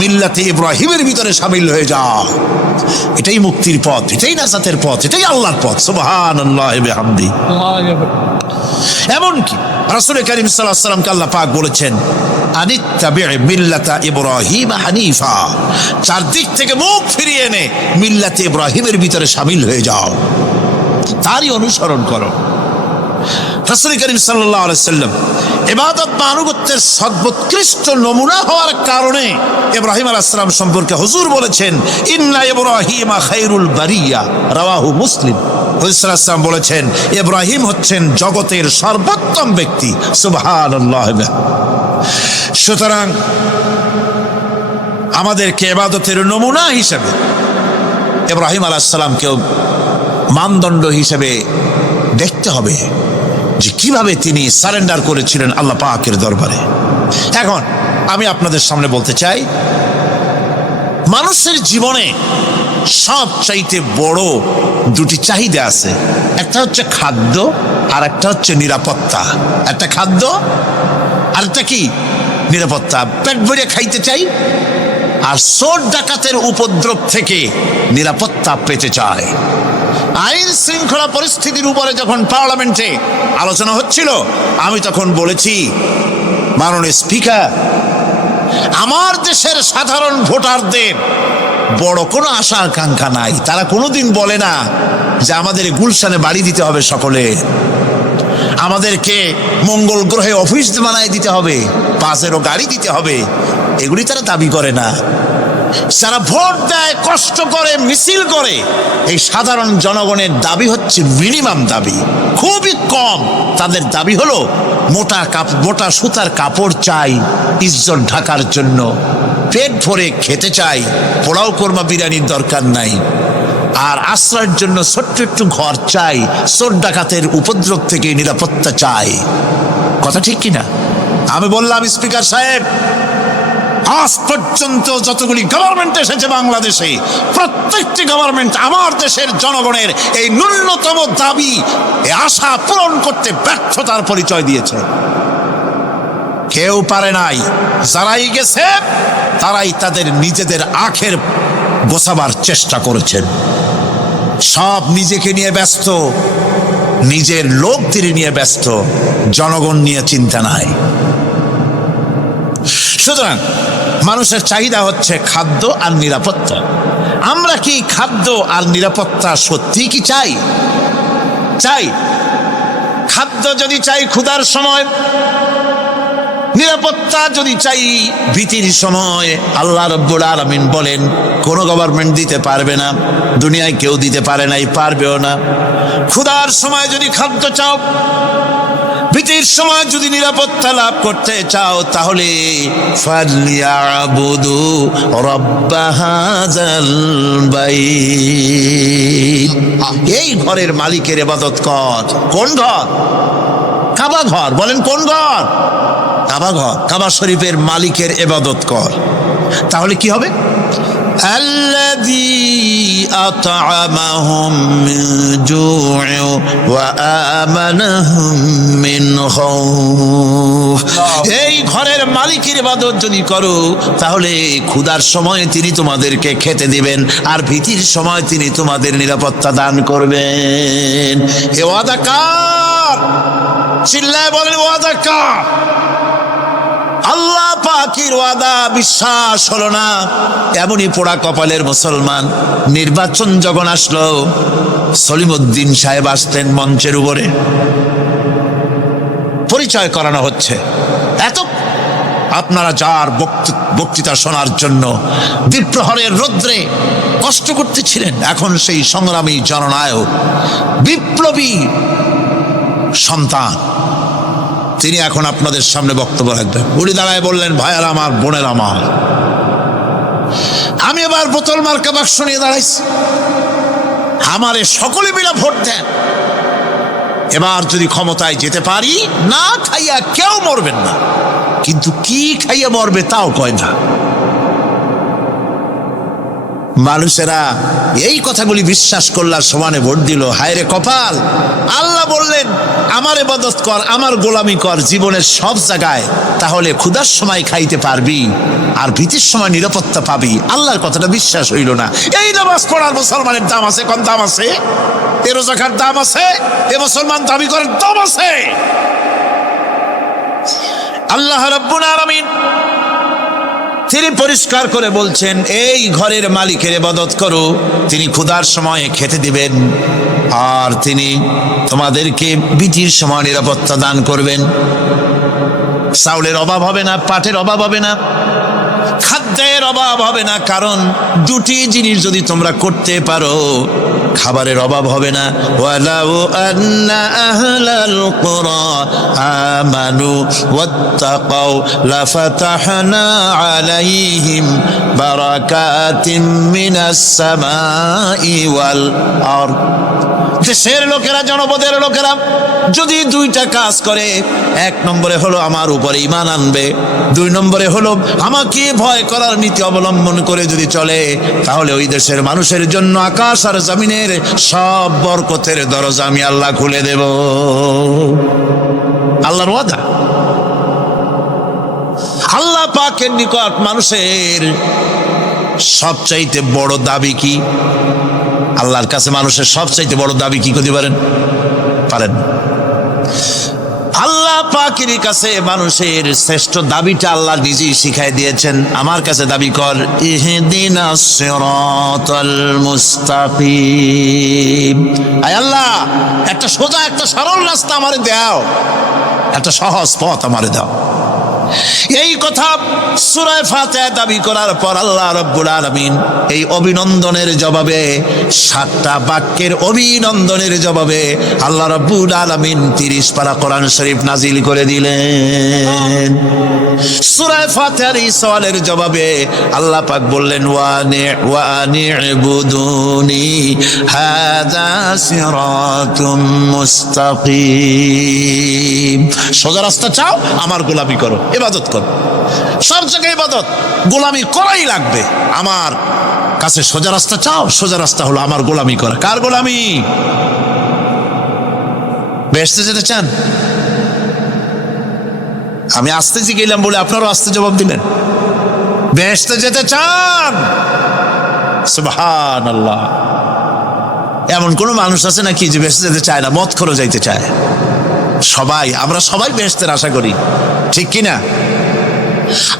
মিল্লাতে ইব্রাহিমের ভিতরে শামিল হয়ে যাও। এটাই মুক্তির পথ, এটাই নাজাতের পথ, এটাই আল্লাহর পথ। সুবহানাল্লাহি ওয়া বিহামদিহি। এমনকি রাসূল কারীম সাল্লাল্লাহু আলাইহি ওয়াসাল্লামকে আল্লাহ পাক বলেছেন আনিত্তাবি' মিল্লাতা ইব্রাহিম হানিফা, চারদিক থেকে মুখ ফিরিয়ে এনে মিল্লাতে ইব্রাহিমের ভিতরে শামিল হয়ে যাও, তারই অনুসরণ করো। রাসূল কারীম সাল্লাল্লাহু আলাইহি ওয়াসাল্লাম ইবাদত বা আনুগত্যের সর্বোৎকৃষ্ট নমুনা হওয়ার কারণে ইব্রাহিম আলাইহিস সালাম সম্পর্কে হুজুর বলেছেন ইন্না ইব্রাহিমা খায়রুল বারিয়া, রাওয়াহু মুসলিম। হুজুর সাল্লাল্লাহু আলাইহি ওয়াসাল্লাম বলেছেন ইব্রাহিম হচ্ছেন জগতের সর্বোত্তম ব্যক্তি। সুবহানাল্লাহ। সুতরাং আমাদেরকে ইবাদতের নমুনা হিসেবে ইব্রাহিম আলাইহিস সালামকেও মানদণ্ড হিসেবে দেখতে হবে যে কিভাবে তিনি সারেন্ডার করেছিলেন আল্লাহ পাকের দরবারে। এখন আমি আপনাদের সামনে বলতে চাই, মানুষের জীবনে সবচাইতে বড় দুটি চাহিদা আছে, একটা হচ্ছে খাদ্য আর একটা হচ্ছে নিরাপত্তা। একটা খাদ্য আর একটা কি? নিরাপত্তা। পেট ভরে খাইতে চাই আর চোর ডাকাতের উপদ্রব থেকে নিরাপত্তা পেতে চায়। আইন শৃঙ্খলা পরিস্থিতির উপরে যখন পার্লামেন্টে আলোচনা হচ্ছিল, আমি তখন বলেছি মাননীয় স্পিকার, আমার দেশের সাধারণ ভোটারদের বড় কোনো আশা আকাঙ্ক্ষা নাই। তারা কোনোদিন বলে না যে আমাদের গুলশানে বাড়ি দিতে হবে সকলে। আমাদেরকে মঙ্গল গ্রহে অফিস বানায় দিতে হবে, বাসেরও গাড়ি দিতে হবে, এগুলি তারা দাবি করে না। যারা ভোট দেয়, কষ্ট করে, মিছিল করে, এই সাধারণ জনগণের দাবি হচ্ছে মিনিমাম দাবি, খুবই কম। তাদের দাবি হলো মোটা সুতার কাপড় চাই ইজ্জত ঢাকার জন্য, পেট ভরে খেতে চাই, পোলাও কোরমা বিরিয়ানির দরকার নাই, আর আশ্রয়ের জন্য ছোট্ট একটু ঘর চাই, চোর ডাকাতের উপদ্রব থেকে নিরাপত্তা চাই। কথা ঠিক কিনা? আমি বললাম, স্পিকার সাহেব, আজ পর্যন্ত যতগুলি গভর্নমেন্ট এসেছে বাংলাদেশে, প্রত্যেকটি গভর্নমেন্ট আমার দেশের জনগণের এই ন্যূনতম দাবি, এই আশা পূরণ করতে ব্যর্থতার পরিচয় দিয়েছে। কেউ পারে নাই। যারাই গেছে তারাই তাদের নিজেদের আখের গোছাবার চেষ্টা করেছেন। সব নিজেকে নিয়ে ব্যস্ত, নিজের লোকদের নিয়ে ব্যস্ত, জনগণ নিয়ে চিন্তা নাই। সুতরাং মানুষের চাহিদা হচ্ছে খাদ্য আর নিরাপত্তা। আমরা কি খাদ্য আর নিরাপত্তা সত্যি কি চাই? চাই। খাদ্য যদি চাই ক্ষুধার সময়, নিরাপত্তা যদি চাই ভীতির সময়, আল্লাহ রাব্বুল আলামিন বলেন কোন গভর্নমেন্ট দিতে পারবে না, দুনিয়ায় কেউ দিতে পারে নাই, পারবেও না। ক্ষুধার সময় যদি খাদ্য চাও, ভীতির সময় যদি নিরাপত্তা লাভ করতে চাও, তাহলে ফালিয়াবুদু রাব্ব হাযাল বাইত, এই ঘরের মালিকের ইবাদত কর। কোন ঘর? কাবা ঘর। বলেন কোন ঘর? কাবা ঘর। কাবা শরীফের মালিকের ইবাদত কর। তাহলে কি হবে? الذي أطعمهم من جوع وآمنهم من خوف। এই ঘরের মালিকের ইবাদত যদি করো, তাহলে ক্ষুধার সময় তিনি তোমাদেরকে খেতে দিবেন, আর ভীতির সময় তিনি তোমাদের নিরাপত্তা দান করবেন। এ ওয়াদা কার? চিল্লায় বলেন ওয়াদা কার? আল্লাহ পাকের ওয়াদা বিশ্বাস হলো না, এমনই পোড়া কপালের মুসলমান। নির্বাচন যখন আসলো, সলিমউদ্দিন সাহেব আসতেন মঞ্চের উপরে, পরিচয় করানো হচ্ছে। এত আপনারা যার বক্তৃতা শোনার জন্য দ্বিপ্রহরের রৌদ্রে কষ্ট করতেছিলেন, এখন সেই সংগ্রামী জননায়ক, বিপ্লবী সন্তান, তিনি এখন আপনাদের সামনে বক্তব্য রাখবেন। উনি দাঁড়ায় বললেন, ভাইয়ার আমার, বোনের আমার, আমি এবার বোতল মার্কা বাক্স নিয়ে দাঁড়াইছি, আমারে সকলে মিলে ভোট দেন। এবার যদি ক্ষমতায় যেতে পারি, না খাইয়া কেউ মরবেন না, কিন্তু কি খাইয়া মরবে তাও কয় না। মানুষেরা এই কথাগুলি বিশ্বাস করলার সমানে ভোট দিল। হায় রে কপাল! আল্লাহ বললেন আমার ইবাদত কর, আমার গোলামি কর জীবনের সব জায়গায়, তাহলে ক্ষুধার সময় খাইতে পারবি আর ভীতির সময় নিরাপত্তা পাবি। আল্লাহর কথাটা বিশ্বাস হইল না। এই নামাজ পড়ার মুসলমানের দাম আছে? কোন দাম আছে? এ রোজাকার দাম আছে? এ মুসলমান দাবি করার দাম আছে? আল্লাহ রাব্বুল আলামিন তিনি পরিষ্কার করে বলছেন, এই ঘরের মালিকের ইবাদত করো, তিনি ক্ষুধার সময় খেতে দিবেন, আর তিনি তোমাদেরকে ভীতির সময় নিরাপত্তা দান করবেন। চাউলের অভাব হবে না, পাটের অভাব হবে না, খাদ্যের অভাব হবে না, কারণ দুটি জিনিস যদি তোমরা করতে পারো, খাবারের অভাব হবে না। ওয়ালাউ আন্না আহলাল কুরা আমানু ওয়াত্তাকাউ লাফাতাহনা আলাইহিম বারাকাতিম মিনাস সামাই ওয়াল আরদ। দেশের লোকেরা, জনপদের লোকেরা যদি দুইটা কাজ করে, এক নম্বরে হলো আমার উপরে ঈমান আনবে, দুই নম্বরে হলো আমাকে ভয় করার নীতি অবলম্বন করে যদি চলে, তাহলে ওই দেশের মানুষের জন্য আকাশ আর জমিনের সব বরকতের দরজা আমি আল্লাহ খুলে দেব। আল্লাহর ওয়াদা। আল্লাহ পাকের নিকট মানুষের সবচাইতে বড় দাবি কি? আল্লাহর কাছে মানুষের সবচাইতে বড় দাবি কি করতে পারেন? আল্লাহ পাক পাকের কাছে মানুষের শ্রেষ্ঠ দাবিটা আল্লাহ নিজেই শিখাই দিয়েছেন। আমার কাছে দাবি কর, ইহদিনাস সিরাতাল মুস্তাকিম। আয় আল্লাহ, একটা সোজা একটা সরল রাস্তা আমারে দাও, একটা সহজ পথ আমারে দাও। এই কথা সূরা ফাতিহা দাবি করার পর আল্লাহ রাব্বুল আলামিন এই অভিনন্দনের জবাবে, 7টা বাক্যের অভিনন্দনের জবাবে আল্লাহ রাব্বুল আলামিন 30 পারা কোরআন শরীফ নাজিল করে দিলেন। সূরা ফাতিহার এই সওয়ালের জবাবে আল্লাহ পাক বললেন, ওয়া আনি'বুদুনি হাযা সিরাতুম মুস্তাকিম। সোজা রাস্তা চাও, আমার গোলামি করো, ইবাদত করো। সব জায়গায় ইবাদত, গোলামি করাই লাগবে। আমার কাছে সোজা রাস্তা চাও, সোজা রাস্তা হলো আমার গোলামি করা। কার গোলামি? বেহেশতে যেতে চান? আমি আস্তে গেলাম বলে আপনারও আস্তে জবাব দিলেন। বেহেশতে যেতে চান? সুবহানাল্লাহ। এমন কোন মানুষ আছে নাকি যে বেহেশতে যেতে চায় না? মদ খোরও যাইতে চায়। সবাই, আমরা সবাই বেহেশতের আশা করি, ঠিক কিনা?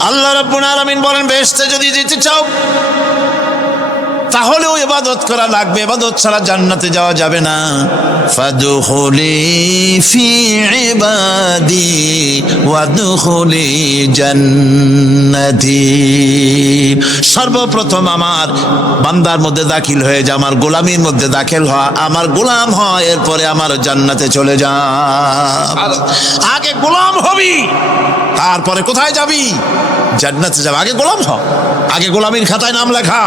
আল্লাহ রাব্বুল আলামিন বলেন, বেহেশতে যদি যেতে চাও তাহলেও ইবাদত করা লাগবে, ইবাদত ছাড়া জান্নাতে যাওয়া যাবে না। ফাদখুলি ফি ইবাদি ওয়াদখুলি জান্নাতি। সর্বপ্রথম আমার বান্দার মধ্যে দাখিল হয়ে যা, আমার গোলামির মধ্যে দাখিল হওয়া, আমার গোলাম হয়, এরপরে আমার জান্নাতে চলে যা। আগে গোলাম হবি, তারপরে কোথায় যাবি? জান্নাতে যাবে। আগে গোলাম হ, আগে গোলামির খাতায় নাম লেখা,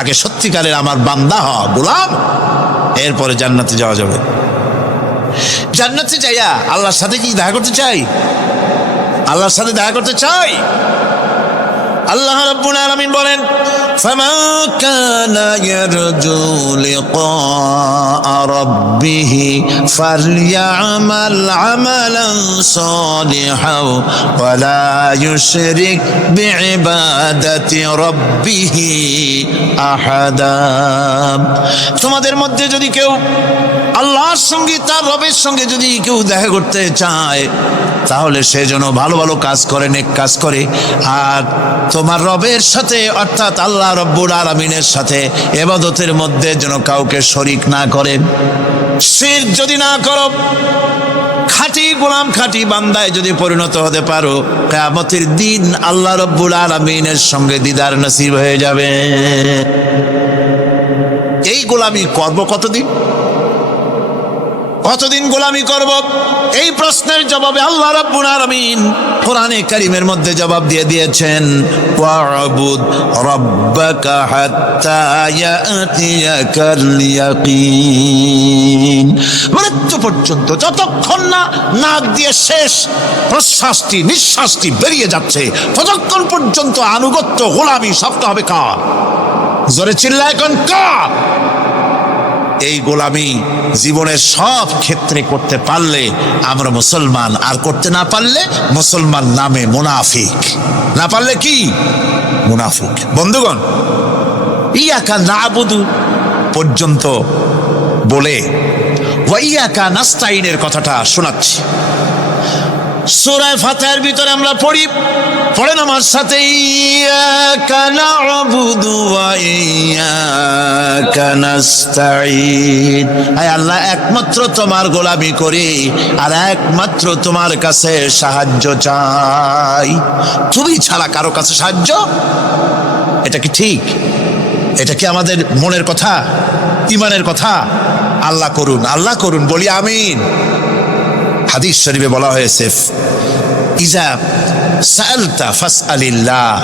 আগে সত্যিকারের আমার বান্দা হ, গোলাম, এরপরে জান্নাতে যাওয়া যাবে। জান্নাতে যাইয়া আল্লাহর সাথে কি দেখা করতে চাই? আল্লাহর সাথে দেখা করতে চাই। আল্লাহ রাব্বুল আলামিন বলেন, ফামান কানা ইয়ারজু লিকা রাব্বিহি ফালইআমাল আমালান সালিহান ওয়া লা ইউশরিক বিইবাদাতি রাব্বিহি আহাদা। তোমাদের মধ্যে যদি কেউ আল্লাহর সঙ্গে, তার রবের সঙ্গে যদি কেউ দেখা করতে চায়, তাহলে সে যেন ভালো ভালো কাজ করে, নেক কাজ করে, আর তোমার রবের সাথে অর্থাৎ আল্লাহ রাব্বুল আলামিনের সাথে ইবাদতের মধ্যে যেন কাউকে শরীক না করে। শিরক যদি না করো, খাঁটি গোলাম, খাঁটি বান্দায় যদি পরিণত হতে পারো, কিয়ামতের দিন আল্লাহ রাব্বুল আলামিনের সঙ্গে দিদার নসিব হয়ে যাবে। এই গোলামি করব কতদিন? কতদিন গোলামি করব? এই প্রশ্নের জবাবে আল্লাহ রাব্বুল আলামিন কোরআনে কারীমের মধ্যে জবাব দিয়ে দিয়েছেন, ওয়া'বুদ রাব্বাকা হাত্তা ইয়াতিয়াকাল ইয়াকিন। মৃত্যু পর্যন্ত, যতক্ষণ না নাক দিয়ে শেষ প্রশ্বাসটি, নিঃশ্বাসটি বেরিয়ে যাচ্ছে, ততক্ষণ পর্যন্ত আনুগত্য, গোলামি সবটা হবে কার? জোরে চিল্লায় কোন কার? এই গোলামি জীবনের সব ক্ষেত্রে করতে পারলে আমরা মুসলমান, আর করতে না পারলে মুসলমান নামে মুনাফিক। না পারলে কি? মুনাফিক। বন্ধুগণ, ইয়াকা নাবুদু পর্যন্ত বলে ওয়া ইয়াকা নাস্তাইনের কথাটা শোনাচ্ছি। সূরা ফাতিহার ভিতরে আমরা পড়ি, পড়েন আমার সাথে, ইয়াকা না'বুদু ওয়া ইয়াকা নাস্তাঈন। আয় আল্লাহ, একমাত্র তোমার গোলামি করি আর একমাত্র তোমার কাছে সাহায্য চাই। তুমি ছাড়া কারো কাছে সাহায্য? এটা কি ঠিক? এটা কি আমাদের মনের কথা, ইমানের কথা? আল্লাহ করুন, আল্লাহ করুন, বলি আমিন। হাদিস শরীফে বলা হয়েছে, ইজা সাআলতা ফাসআলিল্লাহ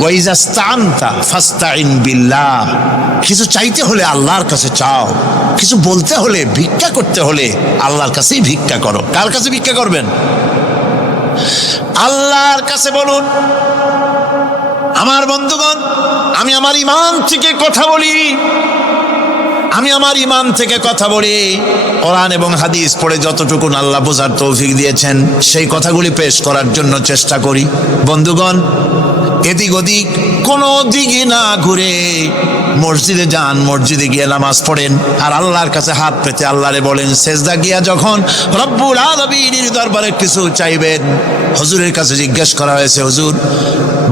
ওয়া ইজা ইসতাআনতা ফাসতাইন বিল্লাহ। কিছু চাইতে হলে আল্লাহর কাছে চাও, কিছু বলতে হলে, ভিক্ষা করতে হলে আল্লাহর কাছেই ভিক্ষা করো। কার কাছে ভিক্ষা করবেন? আল্লাহর কাছে বলুন। আমার বন্ধুগণ, আমি আমার ঈমান থেকে কথা বলি। আমি আমার ইমান থেকে কথা বলি, কোরআন এবং হাদিস পড়ে যতটুকু আল্লাহ বোঝার তৌফিক দিয়েছেন সেই কথাগুলি পেশ করার জন্য চেষ্টা করি। বন্ধুগণ, এদিক ওদিক কোনো দিকে না ঘুরে মসজিদে যান, মসজিদে গিয়ে নামাজ পড়েন, আর আল্লাহর কাছে হাত পেতে আল্লাহরে বলেন। সেজদা গিয়া যখন রব্বুল আলামিনের দরবারে কিছু চাইবেন, হুজুরের কাছে জিজ্ঞেস করা হয়েছে, হুজুর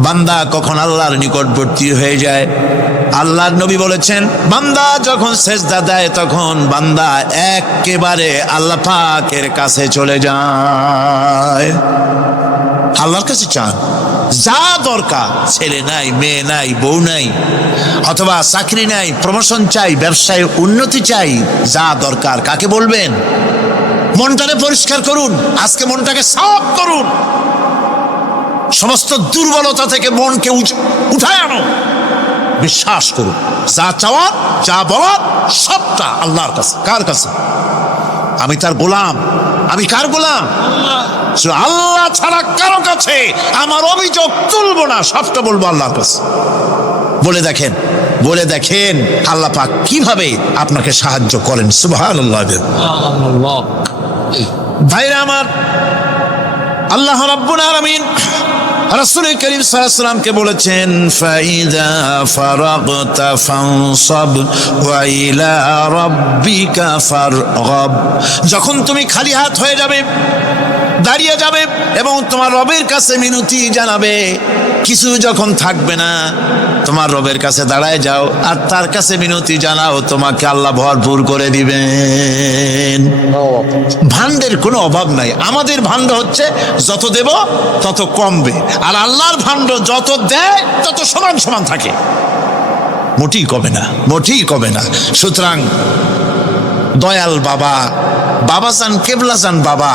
বান্দা কখন আল্লাহর নিকটবর্তী হয়ে যায়? আল্লাহর নবী বলেছেন, বান্দা যখন সেজদা দেয় তখন বান্দা একেবারে আল্লাহ পাকের কাছে চলে যায়। আল্লাহর কাছে চান যা দরকার, ছেলে নাই, মেয়ে নাই, বউ নাই, অথবা চাকরি নাই, প্রমোশন চাই, ব্যবসায় উন্নতি চাই, যা দরকার কাকে বলবেন? মনটাকে পরিষ্কার করুন, আজকে মনটাকে সাফ করুন, সমস্ত দুর্বলতা থেকে মনকে উঠায় আনো, বিশ্বাস করুন যা চাওয়ার যা বলার সবটা আল্লাহর কাছে। কার কাছে? আমি তার গোলাম। আমি কার গোলাম? আল্লাহ ছাড়া কারো কাছে আমার অভিযোগ তুলবো না, সবটা বলবো আল্লাহর কাছে। বলে দেখেন, বলে দেখেন আল্লাহ পাক কিভাবে আপনাকে সাহায্য করেন। সুবহানাল্লাহ। ভাইরা আমার, আল্লাহ রাব্বুল আলামিন রাসূল করিম সাল্লাল্লাহু আলাইহি ওয়াসাল্লামকে বলেছেন, ফাইদা ফারাগতা ফানসাব ওয়া ইলা রাব্বিকা ফারগাব। যখন তুমি খালি হাত হয়ে যাবে, দাঁড়িয়ে যাবে এবং তোমার রবের কাছে মিনতি জানাবে, কিছু যখন থাকবে না, তোমার রবের কাছে দাঁড়ায় যাও আর তার কাছে মিনতি জানাও, তোমাকে আল্লাহ ভরপুর করে দিবেন। ভান্ডের কোনো অভাব নাই। আমাদের ভান্ড হচ্ছে যত দেব তত কমবে, আর আল্লাহর ভান্ড যত দেয় তত সমান সমান থাকে, মোটেই কমে না, মোটেই কমে না। সুতরাং দয়াল বাবা, বাবাজান, কেবলাজান বাবা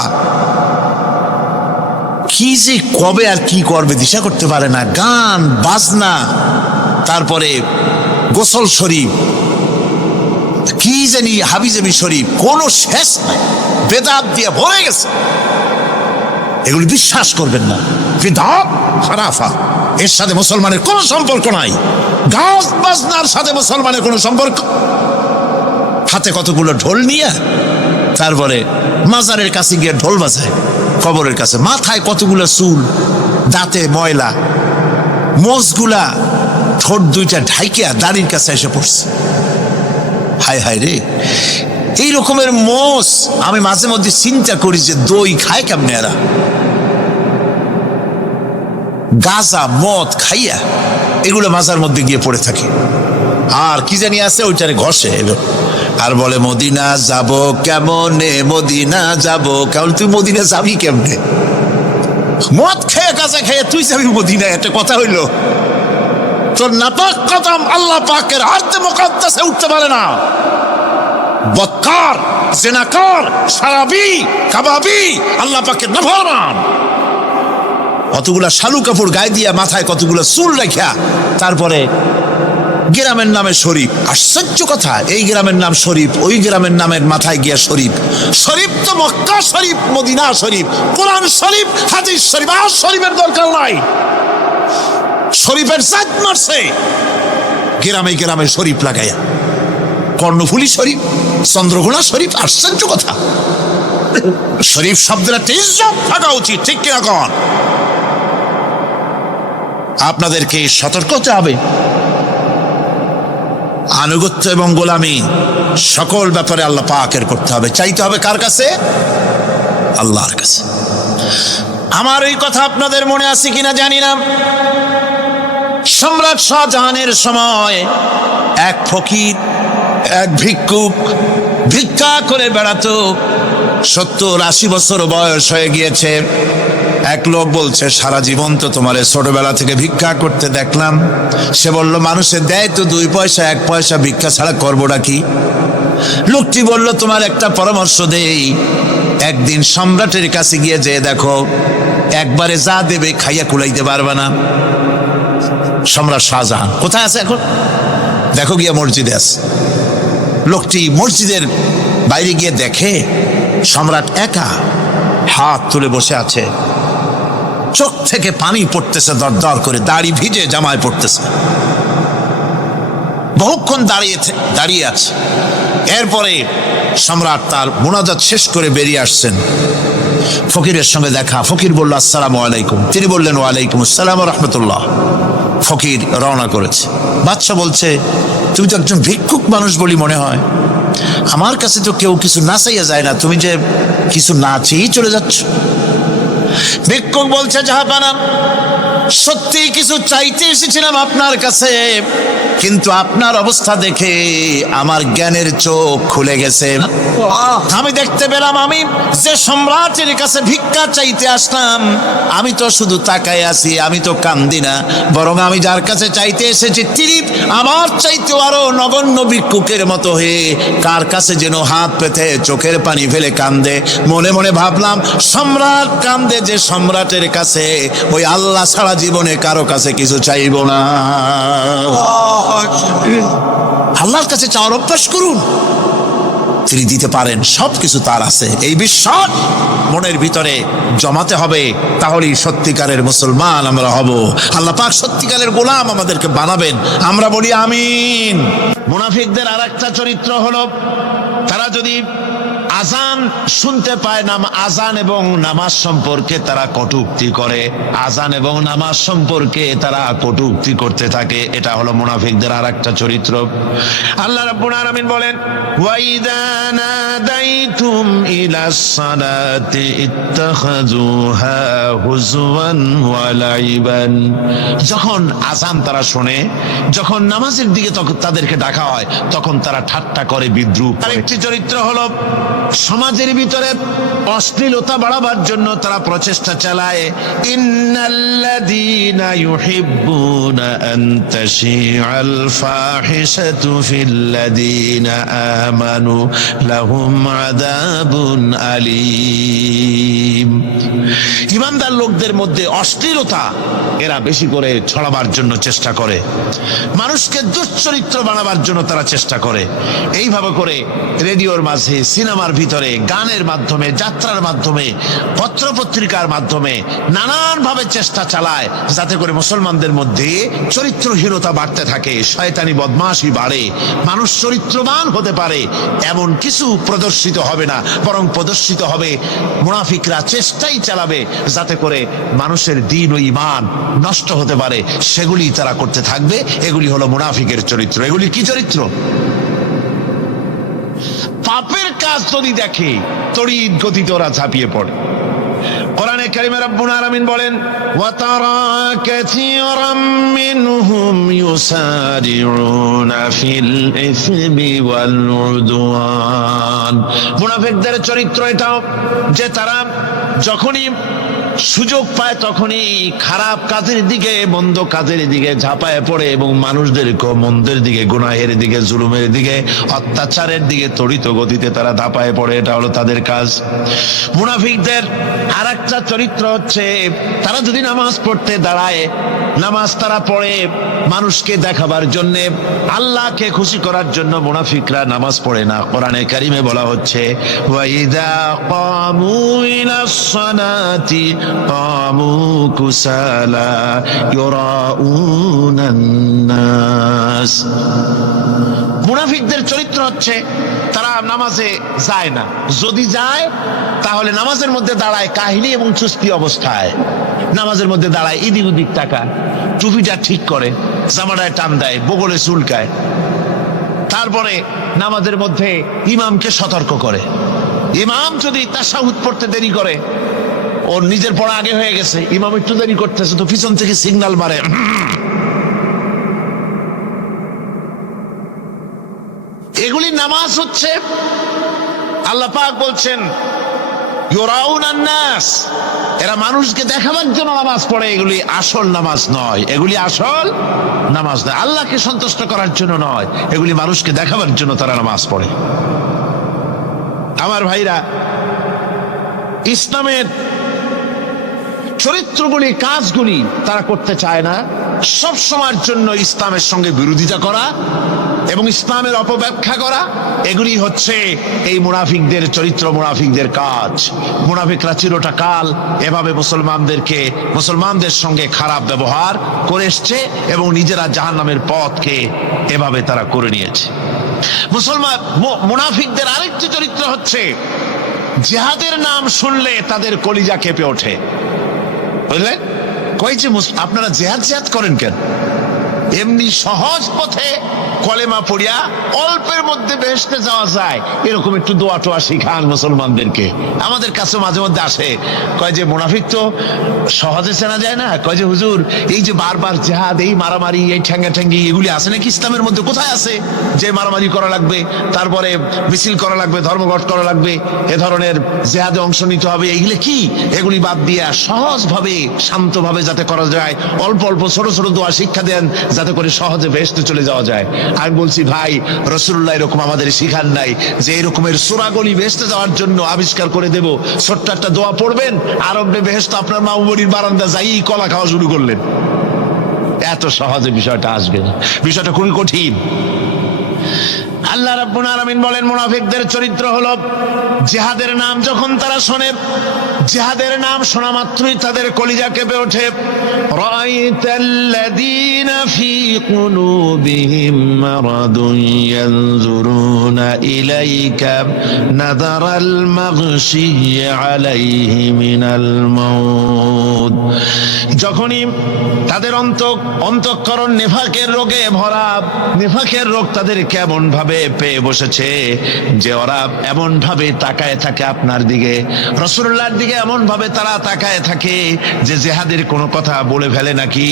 কি যে কবে আর কি করবে দিশা করতে পারে না। গান বাজনা, তারপরে গোসল শরীফ, কি জানি হাবিজাবি শরীফ, কোনো শেষ নাই, বেদাত দিয়ে ভরে গেছে। এগুলি বিশ্বাস করবেন না, বিদআত খারাফা, এর সাথে মুসলমানের কোনো সম্পর্ক নাই। গান বাজনার সাথে মুসলমানের কোনো সম্পর্ক। হাতে কতগুলো ঢোল নিয়ে তারপরে মাজারের কাছে গিয়ে ঢোল বাজায়, কবরের কাছে, মাথায় কতগুলো চুল, দাঁতে ময়লা, মোজগুলা ঠোঁট দুইটা ঢাইকিয়া দাড়ির কাছে এসে পড়ছে। হায় হায় রে, এই রকমের মোষ আমি মাঝে মধ্যে চিন্তা করি যে দই খায় কেমনে এরা? গাঁজা মদ খাইয়া এগুলো মাজার মধ্যে গিয়ে পড়ে থাকে, আর কি জানি আছে ওইটারে ঘষে আর বলে মদিনা যাব কেমনে, মদিনা যাব কেমন। তুই মদিনা যাবি কেমনে? মদ খেয়ে গাঁজা খেয়ে তুই যাবি মদিনা? একটা কথা হইল? তোর নাপাক কদম আল্লাহ পাকের আরতে মুকাদ্দাসে উঠতে পারে না। বদকার, জেনাকার, শারাবি, কাবাবি আল্লাহ পাকের নাফরমান। কতগুলা শালু কাপড় গায়ে দিয়া, মাথায় কতগুলা চুল রাখিয়া, তারপরে গ্রামের নামে শরীফ। আশ্চর্য কথা, এই গ্রামের নাম শরীফ, ওই গ্রামের নামের মাথায় গিয়া শরীফ। শরীফ তো মক্কা শরীফ, মদিনা শরীফ, কোরআন শরীফ, হাদিস শরীফ। আর শরীফের দরকার নাই। শরীফের জাত মারছে গ্রামে গ্রামে শরীফ লাগাইয়া, কর্ণফুলী শরীফ, চন্দ্রঘোনা শরীফ। আশ্চর্য কথা, শরীফ শব্দের একটা ইজ্জত থাকা উচিত, ঠিক কিনা কন? আপনাদেরকে সতর্ক হতে হবে। আনুগত্য এবং গোলামি সকল ব্যাপারে আল্লাহ পাকের করতে হবে। চাইতে হবে কার কাছে? আল্লাহর কাছে। আমার এই কথা আপনাদের মনে আছে কিনা জানি না। সম্রাট শাহজাহানের সময় এক ফকির, এক ভিক্ষুক ভিক্ষা করে বেড়াতো। 70-80 বছর বয়স হয়ে গিয়েছে। এক লোক বলছে, সারা জীবন তো তোমার ছোটবেলা থেকে ভিক্ষা করতে দেখলাম। সে বলল, মানুষে দেয় তো 2 পয়সা 1 পয়সা, ভিক্ষা ছাড়া করবোটা কি? লোকটি বলল, তোমার একটা পরামর্শ দেই, একদিন সম্রাটের কাছে গিয়ে যেয়ে দেখো, একবারে যা দেবে খাইয়া কুলাইতে পারবে না। সম্রাট শাহজাহান কোথায় আছে এখন? দেখো গিয়া মসজিদে আছে। লোকটি মসজিদের বাইরে গিয়ে দেখে সম্রাট একা হাত তুলে বসে আছে, চোখ থেকে পানি পড়তেছে দরদর করে, দাড়ি ভিজে জামায় পড়তেছে। বহুক্ষণ দাঁড়িয়ে আছে। এরপরে সম্রাট তার মুনাজাত শেষ করে বেরিয়ে আসছেন। ফকিরের সঙ্গে দেখা। ফকির বলল, আসসালামু আলাইকুম। তিনি বললেন, ওয়ালাইকুম আসসালাম ওয়া রাহমাতুল্লাহ। ফকির রওনা করেছে। বাদশা বলছে, তুমি তো একজন ভিক্ষুক মানুষ বলি মনে হয়, আমার কাছে তো কেউ কিছু না চাইয়া যায় না, তুমি যে কিছু না চেয়েই চলে যাচ্ছ। ভিক্ষুক বলছে, জাহাপানা, সত্যি কিছু চাইতে এসেছিলাম আপনার কাছে, কিন্তু আপনার অবস্থা দেখে আমার জ্ঞানের চোখ খুলে গেছে। আমি দেখতে পেলাম আমি যে সম্রাটের কাছে ভিক্ষা চাইতে আসলাম, আমি তো শুধু তাকায় আছি, আমি তো কান্দি না, বরং আমি যার কাছে চাইতে এসেছি তিনি আমার চাইতে আরো নগণ্য ভিক্ষুকের মতো হয়ে কার কাছে যেন হাত পেতে চোখের পানি ফেলে কান্দে। মনে মনে ভাবলাম, সম্রাট কান্দে যে সম্রাটের কাছে, ওই আল্লাহ সারা জীবনে কারো কাছে কিছু চাইব না। আল্লাহর কাছে চাওয়ার অভ্যাস করুন, তিনি দিতে পারেন, সবকিছু তার আছে। এই বিশ্বাস মনের ভিতরে জমাতে হবে, তাহলেই সত্যিকারের মুসলমান আমরা হব। আল্লাহ পাক সত্যিকারের গোলাম আমাদেরকে বানাবেন, আমরা বলি আমিন। মুনাফিকদের আর একটা চরিত্র হলো, তারা যদি আজান শুনতে পায়, আজান এবং নামাজ সম্পর্কে তারা কটূক্তি করে, আজান এবং নামাজ সম্পর্কে তারা কটূক্তি করতে থাকে। এটা হলো মুনাফিকদের আর একটা চরিত্র। আল্লাহ রাব্বুল আলামিন বলেন, ওয়াইদা নাদাইতুম ইলাস সালাতি ইত্তাখাযুহা হুজওয়ান ওয়া লাইবান। যখন আজান তারা শোনে, যখন নামাজের দিকে তখন তাদেরকে ডাকা হয়, তখন তারা ঠাট্টা করে, বিদ্রুপ করে। আরেকটি চরিত্র হলো, সমাজের ভিতরে অশ্লীলতা বাড়াবার জন্য তারা প্রচেষ্টা চালায়। ইন্নাল্লাযীনা ইউহিব্বুনা আন তাশিআল ফাহিশাতু ফিল্লাযীনা আমানু লাহুম আযাবুন আলীম। ঈমানদার লোকদের মধ্যে অশ্লীলতা এরা বেশি করে ছড়াবার জন্য চেষ্টা করে, মানুষকে দুশ্চরিত্র বানাবার জন্য তারা চেষ্টা করে। এইভাবে করে রেডিওর মাঝে, সিনেমার ভিতরে, গানের মাধ্যমে, যাত্রার মাধ্যমে, পত্রপত্রিকার মাধ্যমে নানানভাবে চেষ্টা চালায় যাতে করে মুসলমানদের মধ্যে চরিত্রহীনতা বাড়তে থাকে, শয়তানি বদমাশি বাড়ে, মানুষ চরিত্রবান হতে পারে এমন কিছু প্রদর্শিত হবে না, বরং প্রদর্শিত হবে মুনাফিকরা চেষ্টাই চালাবে যাতে করে মানুষের দ্বীন ও ঈমান নষ্ট হতে পারে, সেগুলি তারা করতে থাকবে। এগুলি হলো মুনাফিকের চরিত্র। এগুলি কি চরিত্র? পাপের কাজ যদি দেখে তড়িৎ গতিতে ওরা ঝাঁপিয়ে পড়ে। কোরআনে কারিমে রব্বুল আলামিন বলেন, ওয়া তারা কাসীরাম মিনহুম ইউসারিউনা ফিল ইসমি ওয়াল উদওয়ান। মুনাফিকদের চরিত্র এটাও যে তারা যখনই সুযোগ পায় তখনই খারাপ কাজের দিকে, মন্দ কাজের দিকে ঝাঁপায় পড়ে এবং মানুষদেরকে মন্দের দিকে, গুনাহের দিকে, জুলুমের দিকে, অত্যাচারের দিকে তড়িৎ গতিতে তারা ঝাঁপায় পড়ে। এটা হলো তাদের কাজ। মুনাফিকদের আর একটা চরিত্র হচ্ছে, তারা যদি নামাজ পড়তে দাঁড়ায়, নামাজ তারা পড়ে মানুষকে দেখাবার জন্য, আল্লাহকে খুশি করার জন্য মুনাফিকরা নামাজ পড়ে না। কোরআনে কারিমে বলা হচ্ছে, ওয়াইদা কামু ইলাস সালাতি কামু কুসালা ইউরাউনান নাস। মুনাফিকদের চরিত্র হচ্ছে তারা নামাজে যায় না, যদি যায় তাহলে নামাজের মধ্যে দাঁড়ায় কাহিনী এবং চুস্তি অবস্থায়, নামাজের মধ্যে দাঁড়ায় এদিক ওদিক তাকা, টুপিটা ঠিক করে, জামাটায় টান দেয়, বগলে চুলকায়, তারপরে নামাজের মধ্যে ইমামকে সতর্ক করে। ইমাম যদি তাশাহুদ পড়তে দেরি করে, ওর নিজের পড়া আগে হয়ে গেছে, ইমাম একটু দেরি করতেছে তো পিছন থেকে সিগন্যাল মারে। এগুলি নামাজ হচ্ছে। আল্লাহ পাক বলছেন, ইউরাউনান নাস, এরা মানুষকে দেখাবার জন্য নামাজ পড়ে, এগুলি আসল নামাজ নয়। এগুলি আসল নামাজ নয়, আল্লাহকে সন্তুষ্ট করার জন্য নয়, এগুলি মানুষকে দেখাবার জন্য তারা নামাজ পড়ে। আমার ভাইরা, ইসলামের চরিত্রগুলি, কাজগুলি তারা করতে চায় না। সব সময়ের জন্য ইসলামের সঙ্গে বিরোধিতা করা এবং ইসলামের অপব্যাখ্যা করা, এগুলি হচ্ছে এই মুনাফিকদের চরিত্র, মুনাফিকদের কাজ। মুনাফিকরা চিরটা কাল এভাবে মুসলমানদের সঙ্গে খারাপ ব্যবহার করে এসছে এবং নিজেরা জাহান্নামের পথকে এভাবে তারা করে নিয়েছে। মুনাফিকদের আরেকটি চরিত্র হচ্ছে জিহাদের নাম শুনলে তাদের কলিজা কেঁপে ওঠে। বুঝলেন? কই যে আপনারা জিহাদ করেন কেন? এমনি সহজ পথে কলেমা পড়িয়া অল্পের মধ্যে বেহেশতে যাওয়া যায়, এরকম একটু দোয়া টোয়া শিখান মুসলমানদেরকে। আমাদের কাছে মাঝে মধ্যে আসে, কয় যে মুনাফিক তো সহজে চেনা যায় না। কয় যে হুজুর, এই যে বারবার জিহাদ, এই মারামারি, এই ঠ্যাঙ্গি এগুলি আছে নাকি ইসলামের মধ্যে? কোথায় আছে যে মারামারি করা লাগবে, তারপরে মিছিল করা লাগবে, ধর্মঘট করা লাগবে, এ ধরনের জিহাদে অংশ নিতে হবে? এইগুলি কি? এগুলি বাদ দিয়া সহজভাবে শান্তভাবে যাতে করা যায়, অল্প অল্প ছোট ছোট দোয়া শিক্ষা দেন যাতে করে সহজে বেহেশতে চলে যাওয়া যায়। আমি বলছি ভাই, রাসূলুল্লাহ এরকম আমাদের শিখান নাই যে এরকমের সূরাগুলি বেহেশতে যাওয়ার জন্য আবিষ্কার করে দেব। ছোট্ট একটা দোয়া পড়বেন, আরবে বেহেশত আপনার মা বাড়ির বারান্দা যাই কলা খাওয়া শুরু করলেন। এত সহজে বিষয়টা আসবে না, বিষয়টা খুবই কঠিন। আল্লাহ রাব্বুল আলামিন বলেন, মুনাফিকদের চরিত্র হলো জিহাদের নাম যখন তারা শোনে, জিহাদের নাম শোনা মাত্রই তাদের কলিজা কেঁপে ওঠে। রাআইতাল্লাযীনা ফী কুলুবিহিম মারাদুন ইয়ানজুরুনা ইলাইকা নাযারাল মাগশিয়্যি আলাইহি মিনাল মাউত। যখনই তাদের অন্তঃকরণ নেফাকের রোগে ভরা, নেফাকের রোগ তাদের কেমন ভাবে পেয়ে বসেছে যে ওরা এমন ভাবে তাকায় থাকে আপনার দিকে, রাসূলুল্লাহর দিকে এমন ভাবে তারা তাকায় থাকে যে জিহাদের কোনো কথা বলে ফেলে নাকি।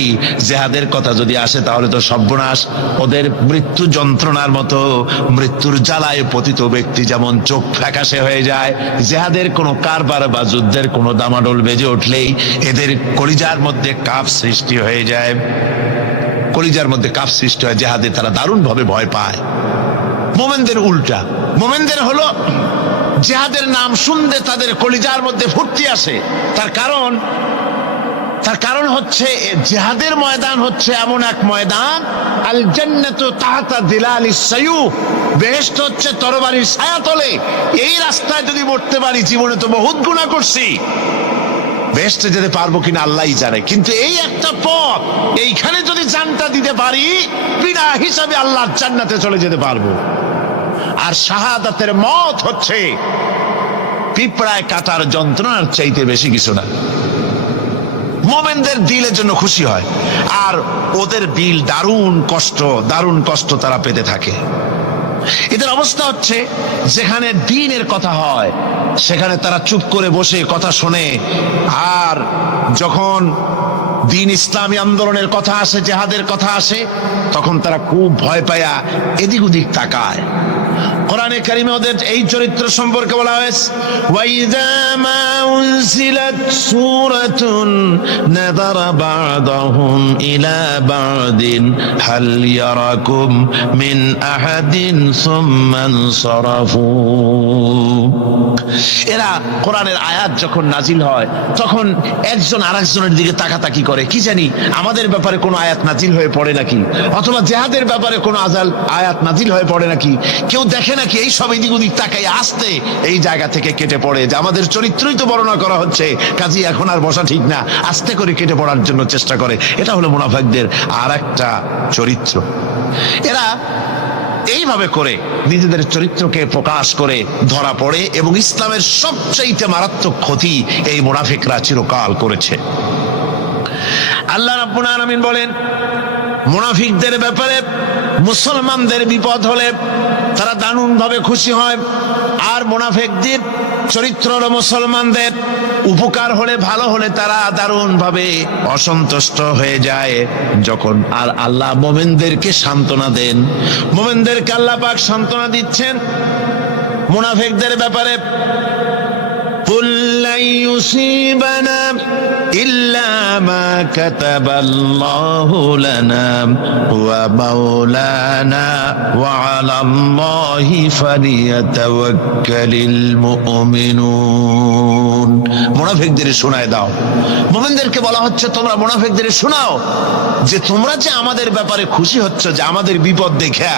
জিহাদের কথা যদি আসে তাহলে তো সর্বনাশ। ওদের মৃত্যু যন্ত্রণার মতো, মৃত্যুর জ্বালায় পতিত ব্যক্তি যেমন চোখ ফ্যাকাশে হয়ে যায়, জিহাদের কোনো কারবার বা যুদ্ধের কোনো দামাডোল বেজে উঠলেই এদের কলিজার মধ্যে কাঁপ সৃষ্টি হয়ে যায়, কলিজার মধ্যে কাঁপ সৃষ্টি হয়। জিহাদে তারা দারুণ ভাবে ভয় পায়। মোমেনদের উল্টা, মোমেনদের হলো জিহাদের নাম শুনতে তাদের কলিজার মধ্যে ফুর্তি আসে। তার কারণ হচ্ছে জিহাদের ময়দান হচ্ছে এমন এক ময়দান, আল জান্নাতু তাহতা যিলালিস সায়ুফ, বেহেশত হচ্ছে তরবারির ছায়াতলে। এই রাস্তায় যদি মরতে পারি, জীবনে তো বহুত গুনাহ করছি, বেহেশতে যেতে পারবো কিনা আল্লাহই জানে, কিন্তু এই একটা পথ, এইখানে যদি জানটা দিতে পারি বিনা হিসাবে আল্লাহর জান্নাতে চলে যেতে পারবো। আর শাহাদাতের মত হচ্ছে পিঁপড়ায় কাটার যন্ত্রণার চাইতে বেশি কিছু না। মোমেনদের দিলের জন্য খুশি হয়, আর ওদের দিল দারুণ কষ্ট তারা পেতে থাকে। এদের অবস্থা হচ্ছে যেখানে দ্বীনের কথা হয় সেখানে তারা চুপ করে বসে কথা শোনে, আর যখন দ্বীন ইসলামী আন্দোলনের কথা আসে, জিহাদের কথা আসে, তখন তারা খুব ভয় পায়া এদিক ওদিক তাকায়। কোরআনে কারিমে ওদের এই চরিত্র সম্পর্কে বলা হয়েছে, ওয়াইযা মা উনজিলাত সূরাতুন নাযারা বা'দাহুম ইলা বা'দিন হাল ইয়ারাকুম মিন আহাদিন সুম্মা ইনসারাফু। এরা কোরআনের আয়াত যখন নাজিল হয় তখন একজন আরেকজনের দিকে তাকাতাকি করে, কি জানি আমাদের ব্যাপারে কোনো আয়াত নাজিল হয়ে পড়ে নাকি, অথবা জিহাদের ব্যাপারে কোনো আয়াত নাজিল হয়ে পড়ে নাকি। কেউ দেখে নাকি এই সব এদিক ওদিক তাকাই আসতে এই জায়গা থেকে কেটে পড়ে যে আমাদের চরিত্রই তো বর্ণনা করা হচ্ছে, কাজী এখন আর বসা ঠিক না, আস্তে করে কেটে পড়ার জন্য চেষ্টা করে। এটা হলো মুনাফিকদের আর একটা চরিত্র। এরা এইভাবে করে নিজেদের চরিত্রকে প্রকাশ করে ধরা পড়ে, এবং ইসলামের সবচাইতে মারাত্মক ক্ষতি এই মুনাফিকরা চিরকাল করেছে। আল্লাহ রাব্বুল আলামিন বলেন, মুনাফিকদের ব্যাপারে মুসলমানদের বিপদ হলে তারা দারুণ ভাবে খুশি হয়, আর মুনাফিকদের চরিত্র হলো মুসলমানদের উপকার হলে, ভালো হলে তারা দারুণ ভাবে অসন্তুষ্ট হয়ে যায় যখন। আর আল্লাহ মুমিনদেরকে সান্ত্বনা দেন, মুমিনদেরকে আল্লাহ পাক সান্ত্বনা দিচ্ছেন মুনাফিকদের ব্যাপারে। কুল লা ইউসিবানা إلا ما كتب الله لنا ومولانا وعلى الله فليتوكل المؤمنون মুনাফিকদের শোনায় দাও। মুমিনদেরকে বলা হচ্ছে তোমরা মুনাফিকদের শোনাও যে তোমরা যে আমাদের ব্যাপারে খুশি হচ্ছ যে আমাদের বিপদ দেখা,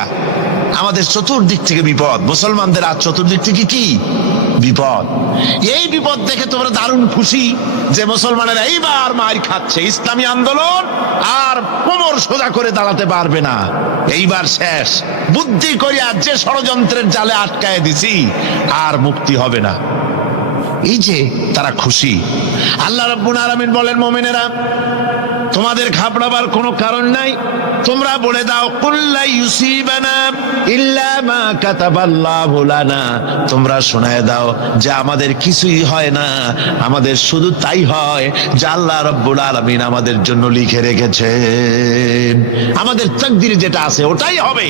আমাদের চতুর্দিক থেকে বিপদ, মুসলমানদের আজ চতুর্দিক থেকে কি বিপদ, এই বিপদ দেখে তোমরা দারুণ খুশি যে মুসলমানেরা এইবার মার খাচ্ছে, ইসলামী আন্দোলন আর কোমর সোজা করে দাঁড়াতে পারবে না, এইবার শেষ, বুদ্ধি করিয়া যে ষড়যন্ত্রের জালে আটকায় দিছি আর মুক্তি হবে না, এই যে তারা খুশি। আল্লাহ রাব্বুল আলামিন বলেন মুমিনেরা তোমাদের ঘাবড়াবার কোনো কারণ নাই, তোমরা বলে দাও কুল্লা ইউসিবানা ইল্লা মা কাতাবাল্লাহু লানা, তোমরা শোনায় দাও যে আমাদের কিছুই হয় না, আমাদের শুধু তাই হয় যে আল্লাহ রাব্বুল আলামিন আমাদের জন্য লিখে রেখেছেন, আমাদের তাকদীরে যেটা আছে ওটাই হবে,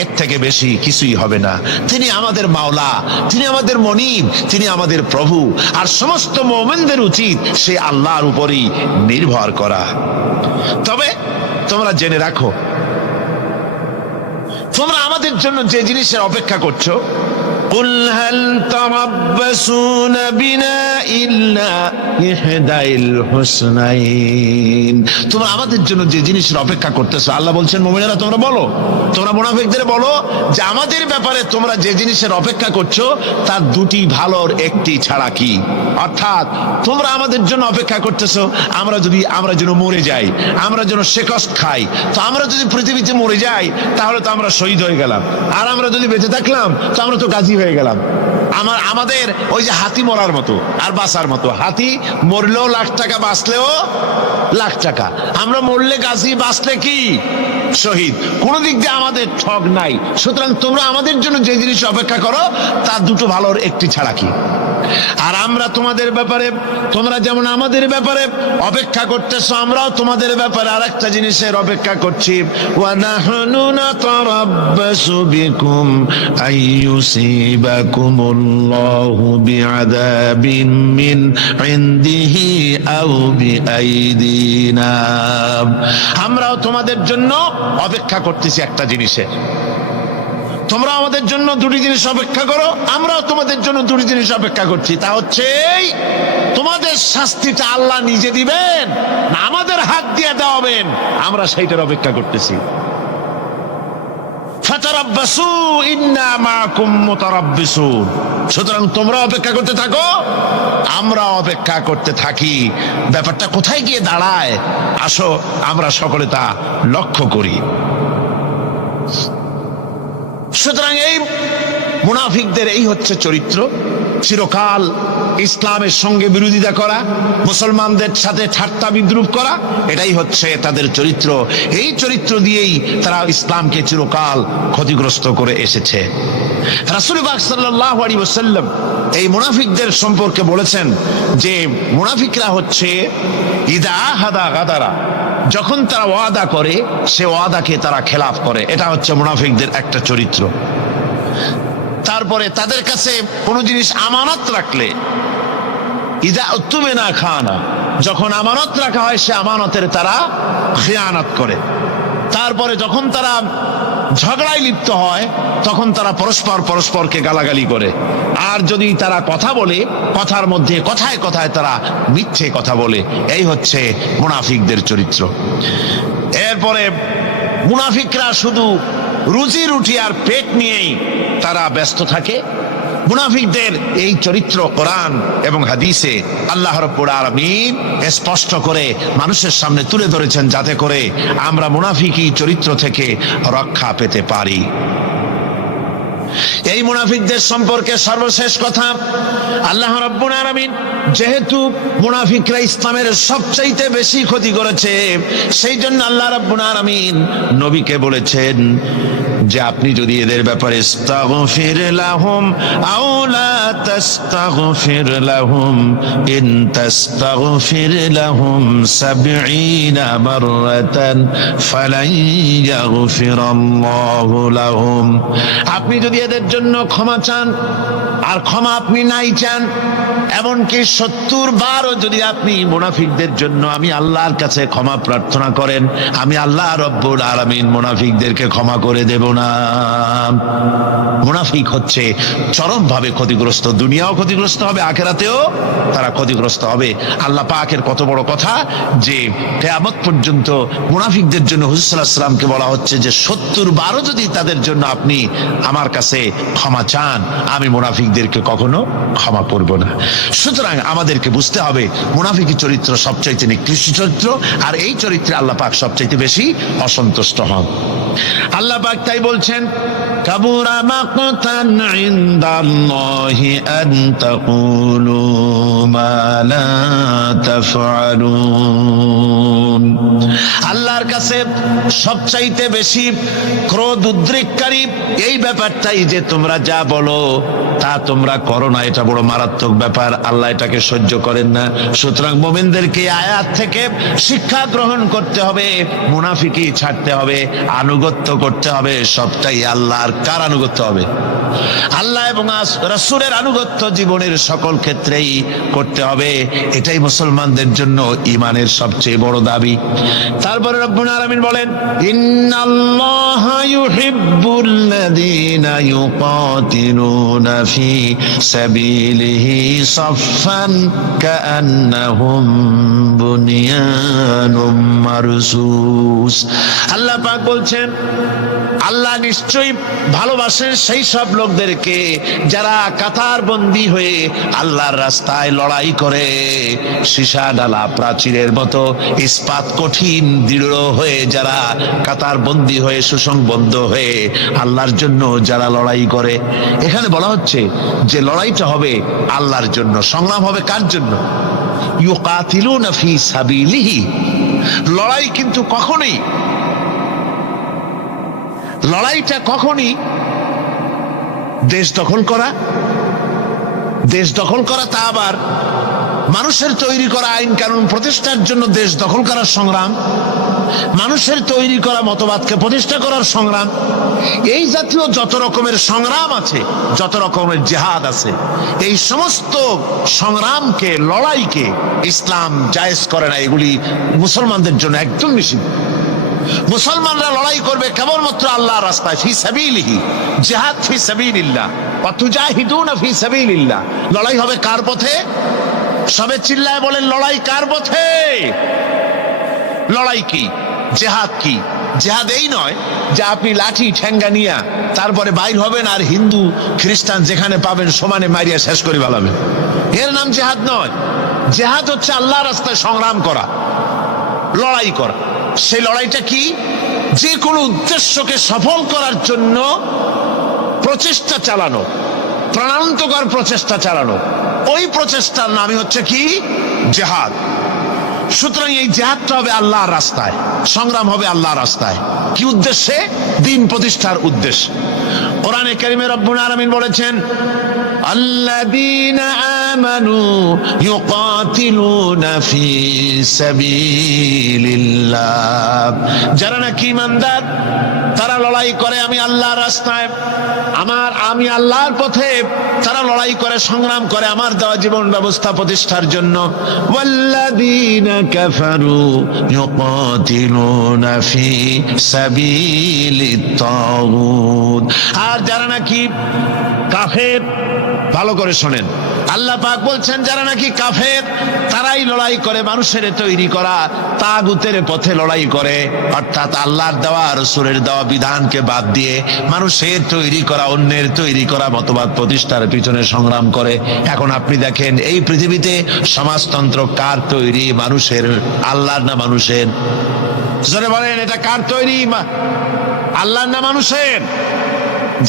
এর থেকে বেশি কিছুই হবে না। তিনি আমাদের মাওলা, তিনি আমাদের মনিব, তিনি আমাদের প্রভু, আর সমস্ত মুমিনদের উচিত সে আল্লাহর উপরই নির্ভর করা। তবে তোমরা জেনে রাখো তোমরা আমাদের জন্য যে জিনিসের অপেক্ষা করছো, কুল হাল তারাব্বাসুনা বিনা ইল্লা ইহদাইল হুসনাইন, তোমরা আমাদের জন্য যে জিনিসের অপেক্ষা করতেছো, আল্লাহ বলছেন মুমিনেরা তোমরা বলো, তোমরা মুনাফিকদের বলো যে আমাদের ব্যাপারে তোমরা যে জিনিসের অপেক্ষা করছো তার দুটি ভালোর একটি ছাড়া কি, অর্থাৎ তোমরা আমাদের জন্য অপেক্ষা করতেছো আমরা যেন মরে যাই, আমরা যেন শেকস্ত খাই, তো আমরা যদি পৃথিবীতে মরে যাই তাহলে তো আমরা শহীদ হয়ে গেলাম, আর আমরা যদি বেঁচে থাকলাম তো আমরা তো গাজী হয়ে গেলাম। আমাদের ওই যে হাতি মরার মতো আর বাঁচার মতো, হাতি মরলেও লাখ টাকা, বাঁচলেও লাখ টাকা, আমরা মরলে গাজী, বাঁচলে কি শহীদ, কোন দিক দিয়ে আমাদের ঠগ নাই। সুতরাং তোমরা আমাদের জন্য যে জিনিস অপেক্ষা করো তার দুটো ভালোর একটি ছাড়া কি, আর আমরা তোমাদের ব্যাপারে, তোমরা যেমন আমাদের ব্যাপারে অপেক্ষা করতেছো, আমরাও তোমাদের ব্যাপারে আরেকটা জিনিসের অপেক্ষা করছি, ওয়া নাহনু নাতারাব্বাসু বিকুম আইয়ুসিবাকুমুল্লাহু বিআযাবিন মিন ইনদিহি আও বিআইদিনা, আমরাও তোমাদের জন্য অপেক্ষা করতেছি একটা জিনিসের, তোমরা আমাদের জন্য দুটি জিনিস অপেক্ষা করো, আমরাও তোমাদের জন্য দুটি জিনিস অপেক্ষা করছি, তা হচ্ছে তোমাদের শাস্তিটা আল্লাহ নিজে দিবেন না আমাদের হাত দিয়ে দেওয়াবেন, আমরা সেইটার অপেক্ষা করতেছি। ফাতারাব্বাসু ইন্না মাআকুম মুতারাব্বিসুন, সুতরাং তোমরা অপেক্ষা করতে থাকো, আমরা অপেক্ষা করতে থাকি। ব্যাপারটা কোথায় গিয়ে দাঁড়ায় আসো আমরা সকলে তা লক্ষ্য করি। সুতরাং এই মুনাফিকদের এই হচ্ছে চরিত্র, চিরকাল ইসলামের সঙ্গে বিরোধিতা করা, মুসলমানদের সাথে ঠাট্টা বিদ্রুপ করা, এটাই হচ্ছে তাদের চরিত্র। এই চরিত্র দিয়েই তারা ইসলামকে চিরকাল ক্ষতিগ্রস্ত করে এসেছে। রাসূল পাক সাল্লাল্লাহু আলাইহি ওয়াসাল্লাম এই মুনাফিকদের সম্পর্কে বলেছেন যে মুনাফিকরা হচ্ছে ইদা আহাদা গাদারা, যখন তারা ওয়াদা করে সে ওয়াদাকে তারা খেলাফ করে, এটা হচ্ছে মুনাফিকদের একটা চরিত্র। তারপরে তাদের কাছে কোনো জিনিস আমানত রাখলে, ইদা উতুমিনা খানা, যখন আমানত রাখা হয় সে আমানতের তারা খিয়ানত করে। তারপরে যখন তারা ঝগড়ায় লিপ্ত হয় তখন তারা পরস্পরকে গালাগালি করে। আর যদি তারা কথা বলে, কথার মধ্যে কথায় কথায় তারা মিথ্যে কথা বলে। এই হচ্ছে মুনাফিকদের চরিত্র। এরপরে মুনাফিকরা শুধু রুজি রুটি আর পেট নিয়েই তারা ব্যস্ত থাকে। মুনাফিকদের এই চরিত্র কোরআন এবং হাদিসে আল্লাহ রাব্বুল আলামিন স্পষ্ট করে মানুষের সামনে তুলে ধরেছেন, যাতে করে আমরা মুনাফিকি চরিত্র থেকে রক্ষা পেতে পারি। এই মুনাফিকদের সম্পর্কে সর্বশেষ কথা, আল্লাহ রাব্বুল আলামিন যেহেতু মুনাফিকরা ইসলামের সবচাইতে বেশি ক্ষতি করেছে, সেই জন্য আল্লাহ রাব্বুল আলামিন নবীকে বলেছেন যে আপনি যদি এদের ব্যাপারে ইস্তাগফির লাহুম আও লা তাস্তাগফির লাহুম ইন তাস্তাগফির লাহুম ৭০ মাররাতান ফালান ইয়াগফিরাল্লাহু লাহুম, আপনি যদি এদের জন্য ক্ষমা চান, আর ক্ষমা আপনি নাই চান, এমনকি 70 বারও যদি আপনি মুনাফিকদের জন্য আমি আল্লাহর কাছে ক্ষমা প্রার্থনা করেন, আমি আল্লাহ রব্বুল আলামিন মুনাফিকদেরকে ক্ষমা করে দেব না। মুনাফিক হচ্ছে চরমভাবে ক্ষতিগ্রস্ত, দুনিয়াও ক্ষতিগ্রস্ত হবে, আখিরাতেও তারা ক্ষতিগ্রস্ত হবে। আল্লাহ পাকের কত বড় কথা যে কিয়ামত পর্যন্ত মুনাফিকদের জন্য হুজুর সাল্লাল্লাহু আলাইহি ওয়াসাল্লামকে বলা হচ্ছে যে 70 বারও যদি তাদের জন্য আপনি আমার কাছে ক্ষমা চান, আমি মুনাফিকদেরকে কখনো ক্ষমা করব না। সুতরাং আমাদেরকে বুঝতে হবে মুনাফিকি চরিত্র সবচাইতে নিকৃষ্ট চরিত্র, আর এই চরিত্রে আল্লাহ পাক সবচাইতে বেশি অসন্তুষ্ট হন। আল্লাহ পাক তাই বলছেন, কাবুরা মাকতান ইনদাল্লাহি আন তাকুলু মা লা তাফআলুন। আল্লাহর কাছে সবচাইতে বেশি ক্রোধ উদ্রেককারী এই ব্যাপারটাই যে তোমরা যা বলো তা তোমরা করো না, এটা বড় মারাত্মক ব্যাপার। আল্লাহ এটাকে সহ্য করেন না। সুতরাং মুমিনদেরকে আয়াত থেকে শিক্ষা গ্রহণ করতে হবে, মুনাফিকি ছাড়তে হবে, আনুগত্য করতে হবে। সবটাই আল্লাহর। কার আনুগত্য হবে? আল্লাহ এবং রাসূলের আনুগত্য জীবনের সকল ক্ষেত্রেই করতে হবে। এটাই মুসলমানদের জন্য ঈমানের সবচেয়ে বড় দাবি। তারপরে রব্বুল আলামিন বলেন, ইন্নাল্লাহা ইউহিব্বুল্লাযীনা ইউকাতিলুনা ফি সাবিলিহি সাফফান কাআন্নাহুম বুনিয়ানুম মারসুস। আল্লাহ পাক বলছেন, আল্লাহ নিশ্চয়ই ভালোবাসেন সেই সব লোকদেরকে যারা কাতারবন্দী হয়ে আল্লাহর রাস্তায় লড়াই করে, সীসা ডালা প্রাচীরের মতো ইস্পাত কঠিন দৃঢ় হয়ে যারা কাতারবন্দী হয়ে সুসংবদ্ধ হয়ে আল্লাহর জন্য যারা লড়াই করে। এখানে বলা হচ্ছে যে লড়াইটা হবে আল্লাহর জন্য। সংগ্রাম হবে কার জন্য? ইউকাতিলুনা ফি সাবিলিহি। লড়াইটা কখনই দেশ দখল করা, তা আবার মানুষের তৈরি করা আইন কানুন প্রতিষ্ঠার জন্য দেশ দখল করার সংগ্রাম, মানুষের তৈরি করা মতবাদকে প্রতিষ্ঠা করার সংগ্রাম, এই জাতীয় যত রকমের সংগ্রাম আছে, যত রকমের জিহাদ আছে, এই সমস্ত সংগ্রামকে, লড়াইকে ইসলাম জায়েজ করে না। এগুলি মুসলমানদের জন্য একদম নিষিদ্ধ। মুসলমানরা লড়াই করবে কেবলমাত্র আল্লাহর রাস্তায়, ফি সাবিলিহি, জিহাদ ফি সাবিলিল্লাহ, ওয়া তুজাহিদুনা ফি সাবিলিল্লাহ। লড়াই হবে কার পথে? সবে চিল্লায় বলেন, লড়াই কার পথে? লড়াই কি? জিহাদ কি? জিহাদ এই নয় যে আপনি লাঠি ঠেঙ্গা নিয়া তারপরে বাইর হবেন আর হিন্দু খ্রিস্টান যেখানে পাবেন সমানে মারিয়া শেষ করে ফেলাবেন। এর নাম জিহাদ নয়। জিহাদ হচ্ছে আল্লাহর রাস্তায় সংগ্রাম করা, লড়াই করা। সেই লড়াইটা কি? যে কোনো উদ্দেশ্যকে সফল করার জন্য প্রচেষ্টা চালানো, প্রাণান্তকর প্রচেষ্টা চালানো। ওই প্রচেষ্টার নামই হচ্ছে কি? জিহাদ। সুতরাং এই জিহাদটা হবে আল্লাহর রাস্তায়, সংগ্রাম হবে আল্লাহর রাস্তায়। কি উদ্দেশ্যে? দ্বীন প্রতিষ্ঠার উদ্দেশ্যে। কোরআনে কারীমে রব্বুল আলামিন বলেছেন, আল্লাযীনা আমানু ইউকাতিলুনা ফি সাবিলিল্লাহ। যারা নাকি ঈমানদার তারা লড়াই করে আমি আল্লাহর রাস্তায়, আমি আল্লাহর পথে তারা লড়াই করে, সংগ্রাম করে আমার দেওয়া জীবন ব্যবস্থা প্রতিষ্ঠার জন্য। ওয়াল্লাযীনা কাফারু ইউকাতিলুনা ফি সাবিলিত তাগুত। আর যারা নাকি কাফের, ভালো করে শোনেন, আল্লাহ পাক বলছেন যারা নাকি কাফের তারাই লড়াই করে মানুষের তৈরি করা তাগুতের পথে লড়াই করে, অর্থাৎ আল্লাহর দেওয়া রাসূলের দেওয়া বিধানকে বাদ দিয়ে মানুষের তৈরি করা, অন্যের তৈরি করা মতবাদ প্রতিষ্ঠার পিছনে সংগ্রাম করে। এখন আপনি দেখেন এই পৃথিবীতে সমাজতন্ত্র কার তৈরি? মানুষের। আল্লাহর না মানুষের? জোরে বলেন, এটা কার তৈরি? আল্লাহর না মানুষের?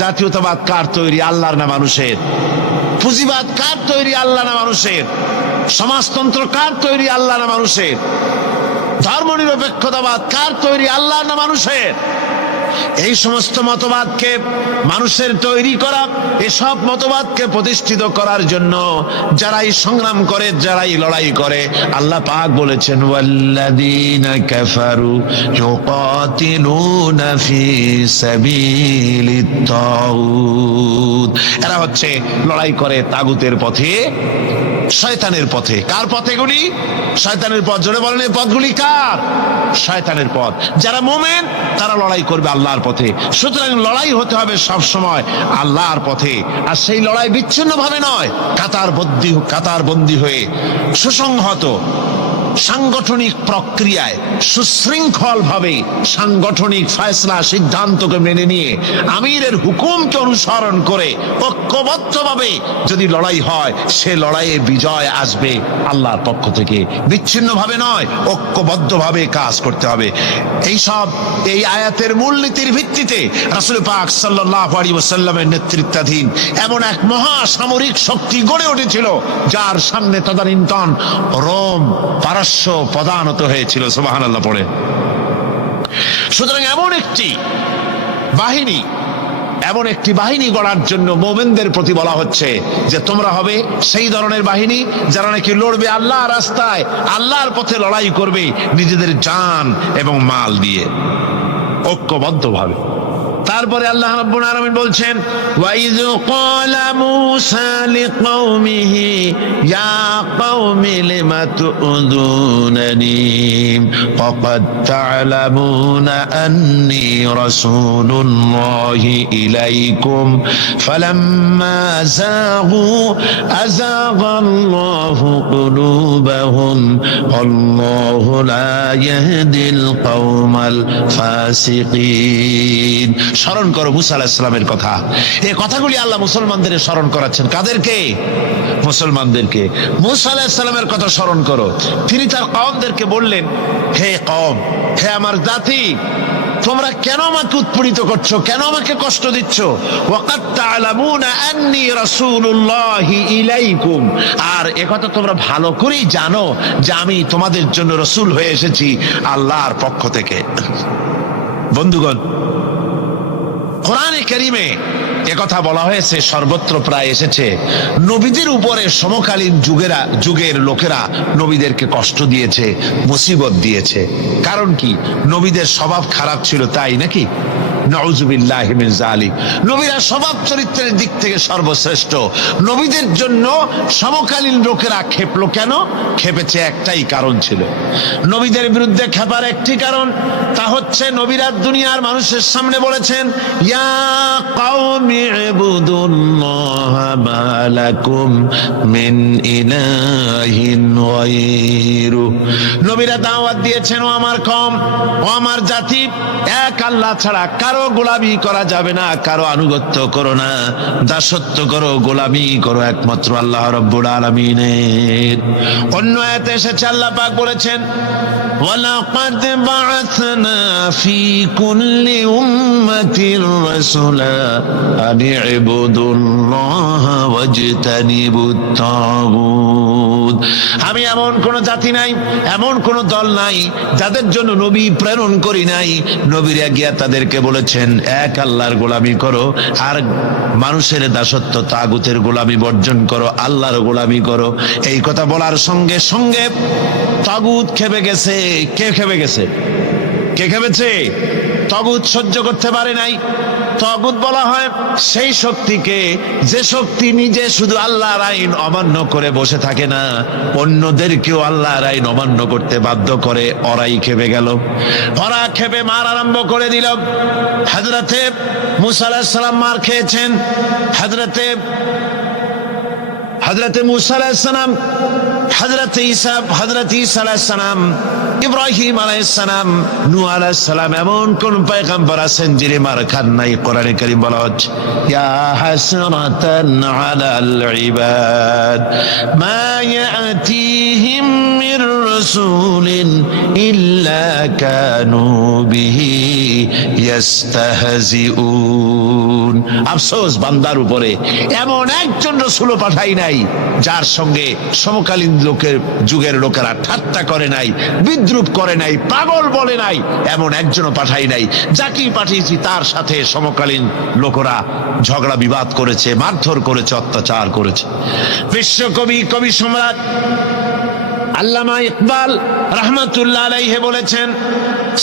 জাতীয়তাবাদ কার তৈরি? আল্লাহর না মানুষের? পুঁজিবাদ কার তৈরি? আল্লাহ না মানুষের? সমাজতন্ত্র কার তৈরি? আল্লাহ না মানুষের? ধর্মনিরপেক্ষতাবাদ কার তৈরি? আল্লাহ না মানুষের? এই সমস্ত মতবাদকে মানুষের তৈরি করা, এসব মতবাদকে প্রতিষ্ঠিত করার জন্য যারাই সংগ্রাম করে, যারাই লড়াই করে, আল্লাহ পাক বলেছেন ওয়াল্লাযীনা কাফারু ইউকাতিলুনা ফি সাবিলিত তাগুত। এরা হচ্ছে লড়াই করে তাগুতের পথে, শয়তানের পথে। কার পথে গুলি? শয়তানের পথ। জোরে বলেন, এই পথগুলি কার? শয়তানের পথ। যারা মুমিন তারা লড়াই করবে আল্লাহর পথে। সুতরাং লড়াই হতে হবে সব সময় আল্লাহর পথে, আর সেই লড়াই বিচ্ছিন্ন ভাবে নয়, কাতারবন্দি হয়ে সুসংহত সাংগঠনিক প্রক্রিয়ায় সুশৃঙ্খল ভাবে সাংগঠনিক ফয়সলা সিদ্ধান্তকে মেনে নিয়ে আমিরের হুকুমকে অনুসরণ করে ঐক্যবদ্ধভাবে যদি লড়াই হয়, সে লড়াইয়ে বিজয় আসবে আল্লাহর পক্ষ থেকে, বিচ্ছিন্ন ভাবে নয়, ঐক্যবদ্ধভাবে কাজ করতে হবে। এই আয়াতের মূলনীতির ভিত্তিতে রাসূল পাক সাল্লাল্লাহু আলাইহি ওয়াসাল্লামের নেতৃত্বাধীন এমন এক মহা সামরিক শক্তি গড়ে উঠেছিল, যার সামনে তদানীন্তন রোম, পারস্য পদানত হয়েছিল। সুবহানাল্লাহ পড়ে। সুতরাং এমন একটি বাহিনী গড়ার জন্য মুমিনদের প্রতি বলা হচ্ছে যে তোমরা হবে সেই ধরনের বাহিনী যারা নাকি লড়বে আল্লাহর রাস্তায়, আল্লাহর পথে লড়াই করবে নিজেদের জান এবং মাল দিয়ে, ঐক্যবদ্ধভাবে। তারপরে আল্লাহ রাব্বুল আলামিন বলছেন ওয়াইয ক্বালা মূসা লিকওমিহি ইয়া কওমি লিমা তু'যুনানি ফাকাদ তা'লামুনা আন্নী রাসূলুল্লাহি ইলাইকুম ফালাম্মা যাগু আযাগাল্লাহু কুলুবাহুম আল্লাহু লা ইয়াহদিল কওমাল ফাসিকিন। স্মরণ করো মুসা আলাইহিস সালামের কথা। এই কথাগুলি আল্লাহ মুসলমানদের স্মরণ করাচ্ছেন। কাদেরকে? মুসলমানদেরকে। মুসা আলাইহিস সালামের কথা স্মরণ করো। তিনি তার কওমদেরকে বললেন, হে কওম, হে আমার জাতি, তোমরা কেন আমাকে উৎপীড়িত করছো, কেন আমাকে কষ্ট দিচ্ছ? ওয়াকাদ তা'লামুনা আন্নী রাসূলুল্লাহি ইলাইকুম, আর একথা তোমরা ভালো করেই জানো যে আমি তোমাদের জন্য রাসূল হয়ে এসেছি আল্লাহর পক্ষ থেকে। বন্ধুগণ, কোরআনে কারীমে একথা বলা হয়েছে, সর্বত্র প্রায় এসেছে, নবীদের উপরে সমকালীন যুগের লোকেরা নবীদেরকে কষ্ট দিয়েছে, মুসিবত দিয়েছে। কারণ কি? নবীদের স্বভাব খারাপ ছিল, তাই নাকি? নাউযুবিল্লাহি মিন যালিক। নবীরা স্বভাব চরিত্রের দিক থেকে সর্বশ্রেষ্ঠ। নবীদের জন্য সমকালীন লোকেরা ক্ষেপলো কেন? ক্ষেপেছে একটাই কারণ ছিল। নবীদের বিরুদ্ধে ক্ষেপার একটি কারণ, তা হচ্ছে নবীরা দুনিয়ার মানুষের সামনে বলেছেন ইয়া কওমি ইবুদুল্লাহা মা লাকুম মিন ইলাহিন গায়রু। নবীরা দাওয়াত দিয়েছেন, ও আমার কওম, ও আমার জাতি, এক আল্লাহ ছাড়া কারো গোলামি করা যাবে না, কারো আনুগত্য করো না, দাসত্ব করো, গোলামি করো একমাত্র আল্লাহ রাব্বুল আলামিনের। অন্য আয়াতে এসেছে আল্লাহ পাক বলেছেন ওয়ালাকাদ বা'আথনা ফি কুল্লি উম্মাতির রাসূলা আন ইবুদুল্লাহা ওয়াজতানিবুত তাগুত। আমি এমন কোন জাতি নাই, এমন কোন দল নাই যাদের জন্য নবী প্রেরণ করি নাই। নবীরা গিয়া তাদেরকে বলেছেন এক আল্লাহর গোলামি করো, আর মানুষের দাসত্ব তাগুতের গোলামি বর্জন করো, আল্লাহর গোলামি করো। এই কথা বলার সঙ্গে সঙ্গে তাগুত খেপে গেছে। কে খেপে গেছে? কে খেপেছে? তাগুত সহ্য করতে পারে নাই। তাগুত বলা হয় সেই শক্তিকে যে শক্তি নিজে শুধু আল্লাহর আইন অমান্য করে বসে থাকে না, অন্যদেরকেও আল্লাহর আইন অমান্য করতে বাধ্য করে। ওরাই খেপে গেল, ওরা খেপে মার আরম্ভ করে দিল। হযরতে মুসা আলাইহিস সালাম মার খেয়েছেন। হযরতে মুসা আলাইহিস সালাম, হযরতে ঈসা আলাইহিস সালাম, ইব্রাহিম আলাইহিস সালাম, নূহ আলাইহিস সালাম, এমন কোন পয়গম্বর আছেন যিনি মার খান নাই? কোরআনে কারীম বলা হচ্ছে ইয়া হাসরাতান আলাল ইবাদ মা ইয়াতিহিম মির রাসূলিন ইল্লা কানু বিহি ইস্তাহজিউন। আফসোস বান্দার উপরে, এমন একজন রাসূলও পাঠাই নাই যার সঙ্গে সমকালীন যুগের লোকেরা ঠাট্টা করে নাই, বিদ্রুপ করে নাই, পাগল বলে নাই, এমন একজনও পাঠাই নাই। যাকেই পাঠিয়েছি তার সাথে সমকালীন লোকেরা ঝগড়া বিবাদ করেছে, মারধর করেছে, অত্যাচার করেছে। বিশ্বকবি, কবি সম্রাট আল্লামা ইকবাল রহমতুল্লাহ আলাইহি বলেছেন,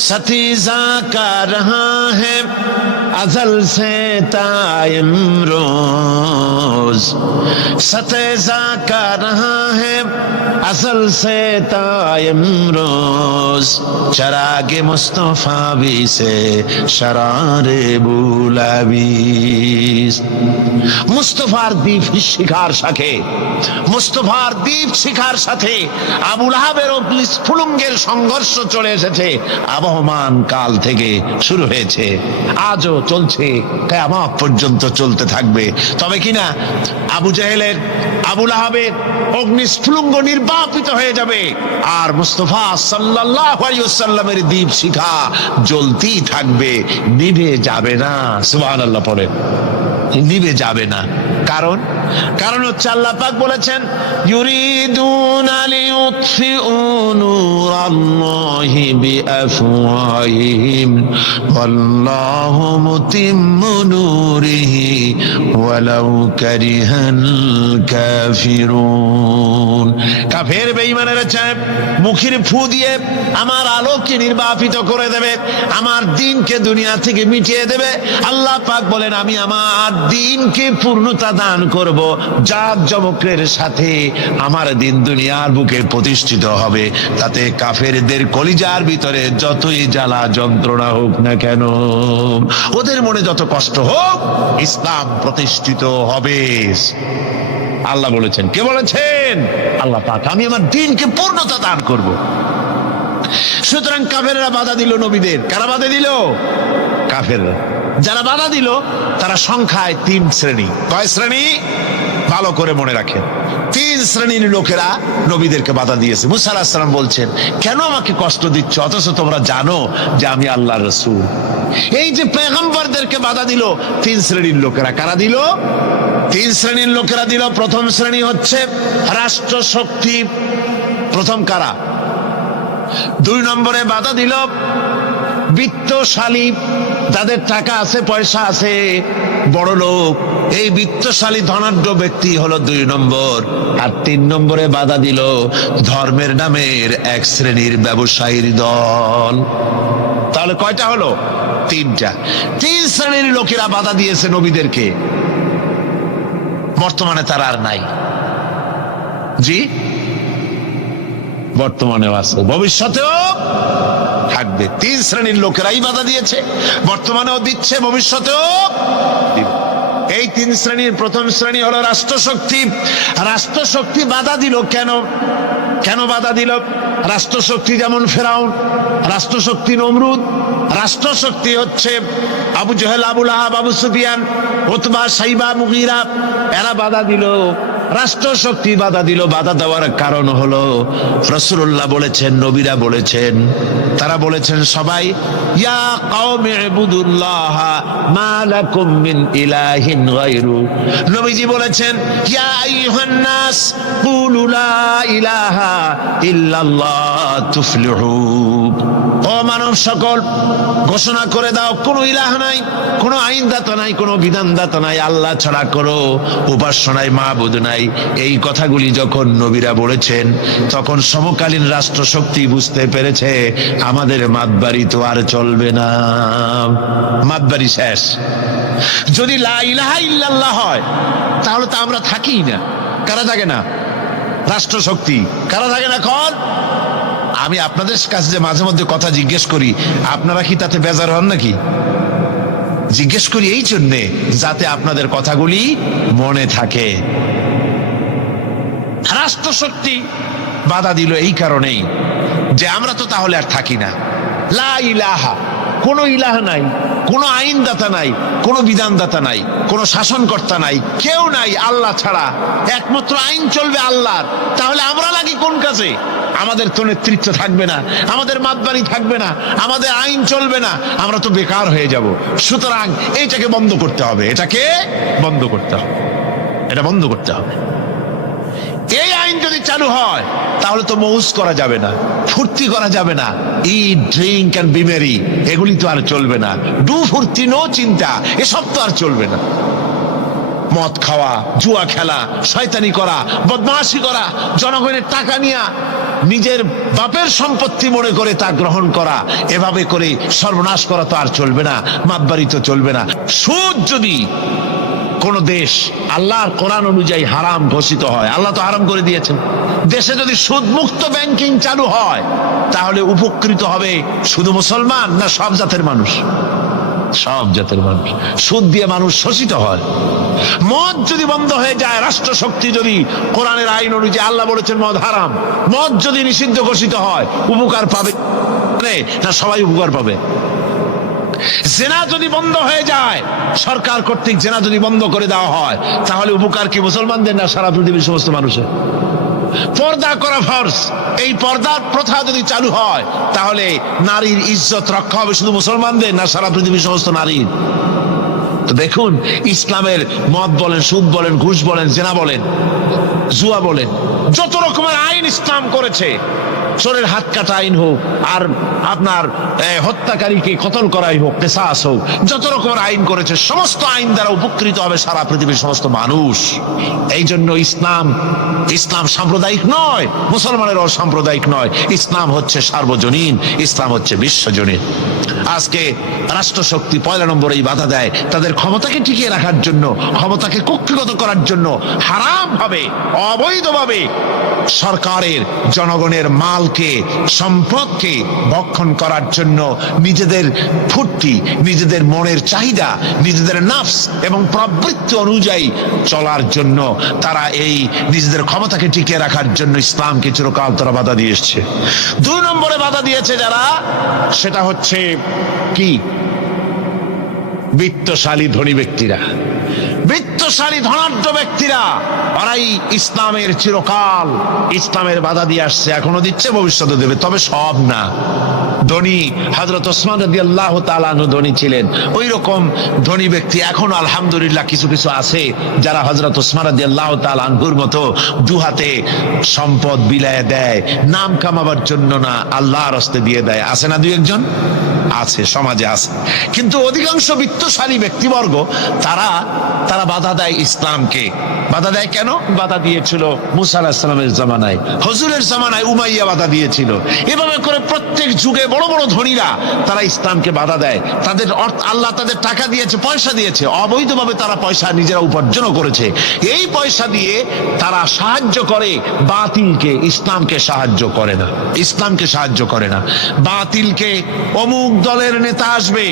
সতীজা কা রহা है अजल से ताइमरोज, सतेजा का रहा है अजल से ताइमरोज, चरागे मुस्तफा भी से शरारे बुलाबीस। মুস্তফার দ্বীপ শিখার সাথে, মুস্তফার দ্বীপ শিখার সাথে আবুল আহাবের অগ্নিস্ফুলিঙ্গের সংঘর্ষ চলে এসেছে, আবহমান কাল থেকে শুরু হয়েছে, আজও চলছে, কিয়ামত পর্যন্ত চলতে থাকবে। তবে কিনা আবু জেহেলের, আবুল আহাবের অগ্নিস্ফুলিঙ্গ নির্বাপিত হয়ে যাবে, আর মুস্তাফা সাল্লাল্লাহু আলাইহি ওয়াসাল্লামের দ্বীপ শিখা জ্বলতেই থাকবে, নিভে যাবে না। সুবহানাল্লাহ পড়েন, নিভে যাবে না। কারণ হচ্ছে আল্লাহ পাক বলেছেন, ইউরিদুনা লিইউতফিউ নূরাল্লাহি বিআফওয়াহিহিম ওয়াল্লাহু মুতিম্মু নূরিহি ওয়ালাউ কারিহাল কাফিরুন। কাফের বেঈমানেরা চায় মুখের ফু দিয়ে আমার আলোকে নির্বাপিত করে দেবে, আমার দ্বীনকে দুনিয়া থেকে মিটিয়ে দেবে। আল্লাহ পাক বলেন, আমি আমার দ্বীনকে পূর্ণতা দান করব, জাঁকজমকের সাথে আমার দ্বীন দুনিয়ার বুকে প্রতিষ্ঠিত হবে। তাতে কাফেরদের কলিজার ভিতরে যতই জ্বালা যন্ত্রণা হোক না কেন, ওদের মনে যত কষ্ট হোক, ইসলাম প্রতিষ্ঠিত হবে। আল্লাহ বলেছেন, কে বলেছেন? আল্লাহ পাক, আমি আমার দ্বীনকে পূর্ণতা দান করব। সুতরাং কাফেররা বাধা দিল নবীদের। কারা বাধা দিল? কাফেররা। যারা বাধা দিল তারা সংখ্যায় 3 শ্রেণী। কয় শ্রেণী? ভালো করে মনে রাখেন, 3 শ্রেণীর লোকেরা নবীদেরকে বাধা দিয়েছে। মুসা আলাইহিস সালাম বলছেন, কেন আমাকে কষ্ট দিচ্ছ, অথচ তোমরা জানো যে আমি আল্লাহর রাসূল। এই যে পয়গম্বরদেরকে বাধা দিল 3 শ্রেণীর লোকেরা। কারা দিল? 3 শ্রেণীর লোকেরা দিল। প্রথম শ্রেণী হচ্ছে রাষ্ট্র শক্তি। প্রথম কারা? 2 নম্বরে বাধা দিল বিত্তশালী, তাদের টাকা আছে, পয়সা আছে, বড় লোক। এই বিত্তশালী ধনাঢ্য ব্যক্তি হলো 2 নম্বর। আর 3 নম্বরে বাধা দিল ধর্মের নামের 1 শ্রেণীর ব্যবসায়ীর দল। তাহলে কয়টা হলো? 3টা। 3 শ্রেণীর লোকেরা বাধা দিয়েছে নবীদেরকে। বর্তমানে তারা আর নাই। জি, বর্তমানেও আছে, ভবিষ্যতেও থাকবে। 3 শ্রেণীর লোকেরাই বাধা দিয়েছে, বর্তমানেও দিচ্ছে, ভবিষ্যতেও দিবে। এই 3 শ্রেণীর প্রথম শ্রেণী হলো রাষ্ট্রশক্তি। রাষ্ট্রশক্তি বাধা দিল কেন? কেন বাধা দিল? রাষ্ট্রশক্তি যেমন ফেরাউন, রাষ্ট্রশক্তি নমরুদ, রাষ্ট্রশক্তি হচ্ছে আবু জেহেল, আবুল আহাব, আবু সুফিয়ান, উতবা, সাইবা, মুগীরা, এরা বাধা দিল। রাষ্ট্রশক্তি বাধা দিল। বাধা দেওয়ার কারণ হলো রাসূলুল্লাহ বলেছেন, নবীরা বলেছেন, তারা বলেছেন সবাই, ইয়া কওমি ইবুদুল্লাহ মা লাকুম মিন ইলাহিন গায়রু। নবীজি বলেছেন, ইয়া আইয়ুহান নাস কুলু লা ইলাহা ইল্লাল্লাহ তুফলিহু। ও মানব সকল, ঘোষণা করে দাও, কোনো ইলাহ নাই, কোনো আইনদাতা নাই, কোনো বিধানদাতা নাই, আল্লাহ ছাড়া করো উপাস্য নাই, মাবুদ নাই। এই কথাগুলি যখন নবীরা বলেছেন, তখন সমকালীন রাষ্ট্রশক্তি বুঝতে পেরেছে আমাদের মাতবাড়ি তো আর চলবে না, মাতবাড়ি শেষ। যদি লা ইলাহা ইল্লাল্লাহ হয় তাহলে তো আমরা থাকি না। কারা থাকে না? রাষ্ট্রশক্তি। কারা থাকে না? কর। আমি আপনাদের কাছে যে মাঝে মধ্যে কথা জিজ্ঞেস করি, আপনারা কি তাতে বেজার হন নাকি? জিজ্ঞেস করি এই জন্যে যাতে আপনাদের কথাগুলি মনে থাকে। রাষ্ট্রশক্তি বাধা দিল এই কারণেই যে আমরা তো তাহলে আর থাকি না। লা ইলাহা, কোনো ইলাহ নাই, কোনো আইনদাতা নাই, কোনো বিধানদাতা নাই, কোনো শাসনকর্তা নাই, কেউ নাই আল্লাহ ছাড়া। একমাত্র আইন চলবে আল্লাহর। তাহলে আমরা লাগি কোন কাজে? আমাদের তো নেতৃত্ব থাকবে না, আমাদের মাতবাড়ি থাকবে না, আমাদের আইন চলবে না, আমরা তো বেকার হয়ে যাব। সুতরাং এইটাকে বন্ধ করতে হবে, এটাকে বন্ধ করতে হবে, এটা বন্ধ করতে হবে। এই আইন যদি চালু হয় তাহলে তো মৌজ করা যাবে না, ফুর্তি করা যাবে না, ইট ড্রিঙ্ক এন্ড বি মেরি, এগুলি তো আর চলবে না। ডু ফুর্তি নো চিন্তা, এসব তো আর চলবে না। মদ খাওয়া, জুয়া খেলা, শয়তানি করা, বদমাশি করা, জনগণের টাকা নিয়ে নিজের বাপের সম্পত্তি মনে করে তা গ্রহণ করা, এভাবে করে সর্বনাশ করা তো আর চলবে না। মাতবাড়ি তো চলবে না। সুদ যদি কোন দেশ আল্লাহর কোরআন অনুযায়ী হারাম ঘোষিত হয়, আল্লাহ তো হারাম করে দিয়েছেন, দেশে যদি সুদ মুক্ত ব্যাংকিং চালু হয় তাহলে উপকৃত হবে শুধু মুসলমান না সব জাতের মানুষ? সব জাতের মানুষ। সুদ দিয়ে মানুষ শোষিত হয়। মদ যদি বন্ধ হয়ে যায়, রাষ্ট্র শক্তি যদি কোরআনের আইন অনুযায়ী, আল্লাহ বলেছেন মদ হারাম, মদ যদি নিষিদ্ধ ঘোষিত হয়, উপকার পাবে না সবাই উপকার পাবে? জেনা যদি বন্ধ হয়ে যায়, সরকার কর্তৃক জেনা যদি বন্ধ করে দেওয়া হয়, তাহলে উপকার কি মুসলমানদের না সারা পৃথিবীর সমস্ত মানুষের? পর্দা করা ফরজ, এই পর্দার প্রথা যদি চালু হয় তাহলে নারীর ইজ্জত রক্ষা হবে শুধু মুসলমানদের না সারা পৃথিবীর সমস্ত নারীর? তো দেখুন, ইসলামের মদ বলেন, সুদ বলেন, ঘুষ বলেন, জেনা বলেন, জুয়া বলেন, যত রকমের আইন ইসলাম করেছে, চোরের হাত কাটা আইন হোক, আর আপনার হত্যাকারীকে কতল করাই হোক, কিসাস হোক, যত রকমের আইন করেছে, সমস্ত আইন দ্বারা উপকৃত হবে সারা পৃথিবীর সমস্ত মানুষ। এই জন্য ইসলাম সাম্প্রদায়িক নয়, মুসলমানেরও সাম্প্রদায়িক নয়। ইসলাম হচ্ছে সার্বজনীন, ইসলাম হচ্ছে বিশ্বজনীন। আজকে রাষ্ট্রশক্তি পয়লা নম্বরেই বাধা দেয় তাদের ক্ষমতাকে টিকিয়ে রাখার জন্য, ক্ষমতাকে কক্ষিগত করার জন্য হারাম ভাবে, অবৈধভাবে সরকারের জনগণের মালকে, সম্পদকে ভক্ষণ করার জন্য, নিজেদের ফুর্তি, নিজেদের মনের চাহিদা, নিজেদের নাফস এবং প্রবৃত্তি অনুযায়ী চলার জন্য তারা এই নিজেদের ক্ষমতাকে টিকিয়ে রাখার জন্য ইসলামকে চিরকাল তারা বাধা দিয়ে এসছে। 2 নম্বরে বাধা দিয়েছে যারা, সেটা হচ্ছে কি? বিত্তশালী ধনী ব্যক্তিরা, বিত্তশালী ধনাঢ্য ব্যক্তিরা, ওরাই ইসলামের চিরকাল ইসলামের বাধা দিয়ে আসছে, এখনো দিচ্ছে, ভবিষ্যতে দেবে, তবে সব না। ধনী হযরত ওসমান রাদিয়াল্লাহু তাআলা আনহু ধনী ছিলেন, ওই রকম ধনী ব্যক্তি এখনো আলহামদুলিল্লাহ কিছু কিছু আছে যারা হযরত ওসমান রাদিয়াল্লাহু তাআলা আনহুর মতো দুহাতে সম্পদ বিলায় দেয়, নাম কামাবার জন্য না, আল্লাহর রাস্তায় দিয়ে দেয়। আছে না দুই একজন? আছে, সমাজে আছে। কিন্তু অধিকাংশ বিত্তশালী ব্যক্তিবর্গ তারা বাধা দেয় ইসলামকে। বাধা দেয় কেন? বাধা দিয়েছিল মুসা আলাইহিস সালামের জামানায়, হুজুরের জামানায় উমাইয়া বাধা দিয়েছিল। এভাবে করে প্রত্যেক যুগে বড় বড় ধনীরা তারা ইসলামকে বাধা দেয়। তাদের আল্লাহ তাদের টাকা দিয়েছে, পয়সা দিয়েছে, অবৈধভাবে তারা পয়সা নিজেরা উপার্জন করেছে। এই পয়সা দিয়ে তারা সাহায্য করে বাতিলকে, ইসলামকে সাহায্য করে না, ইসলামকে সাহায্য করে না। বাতিলকে, অমুক দলের নেতা আসবে,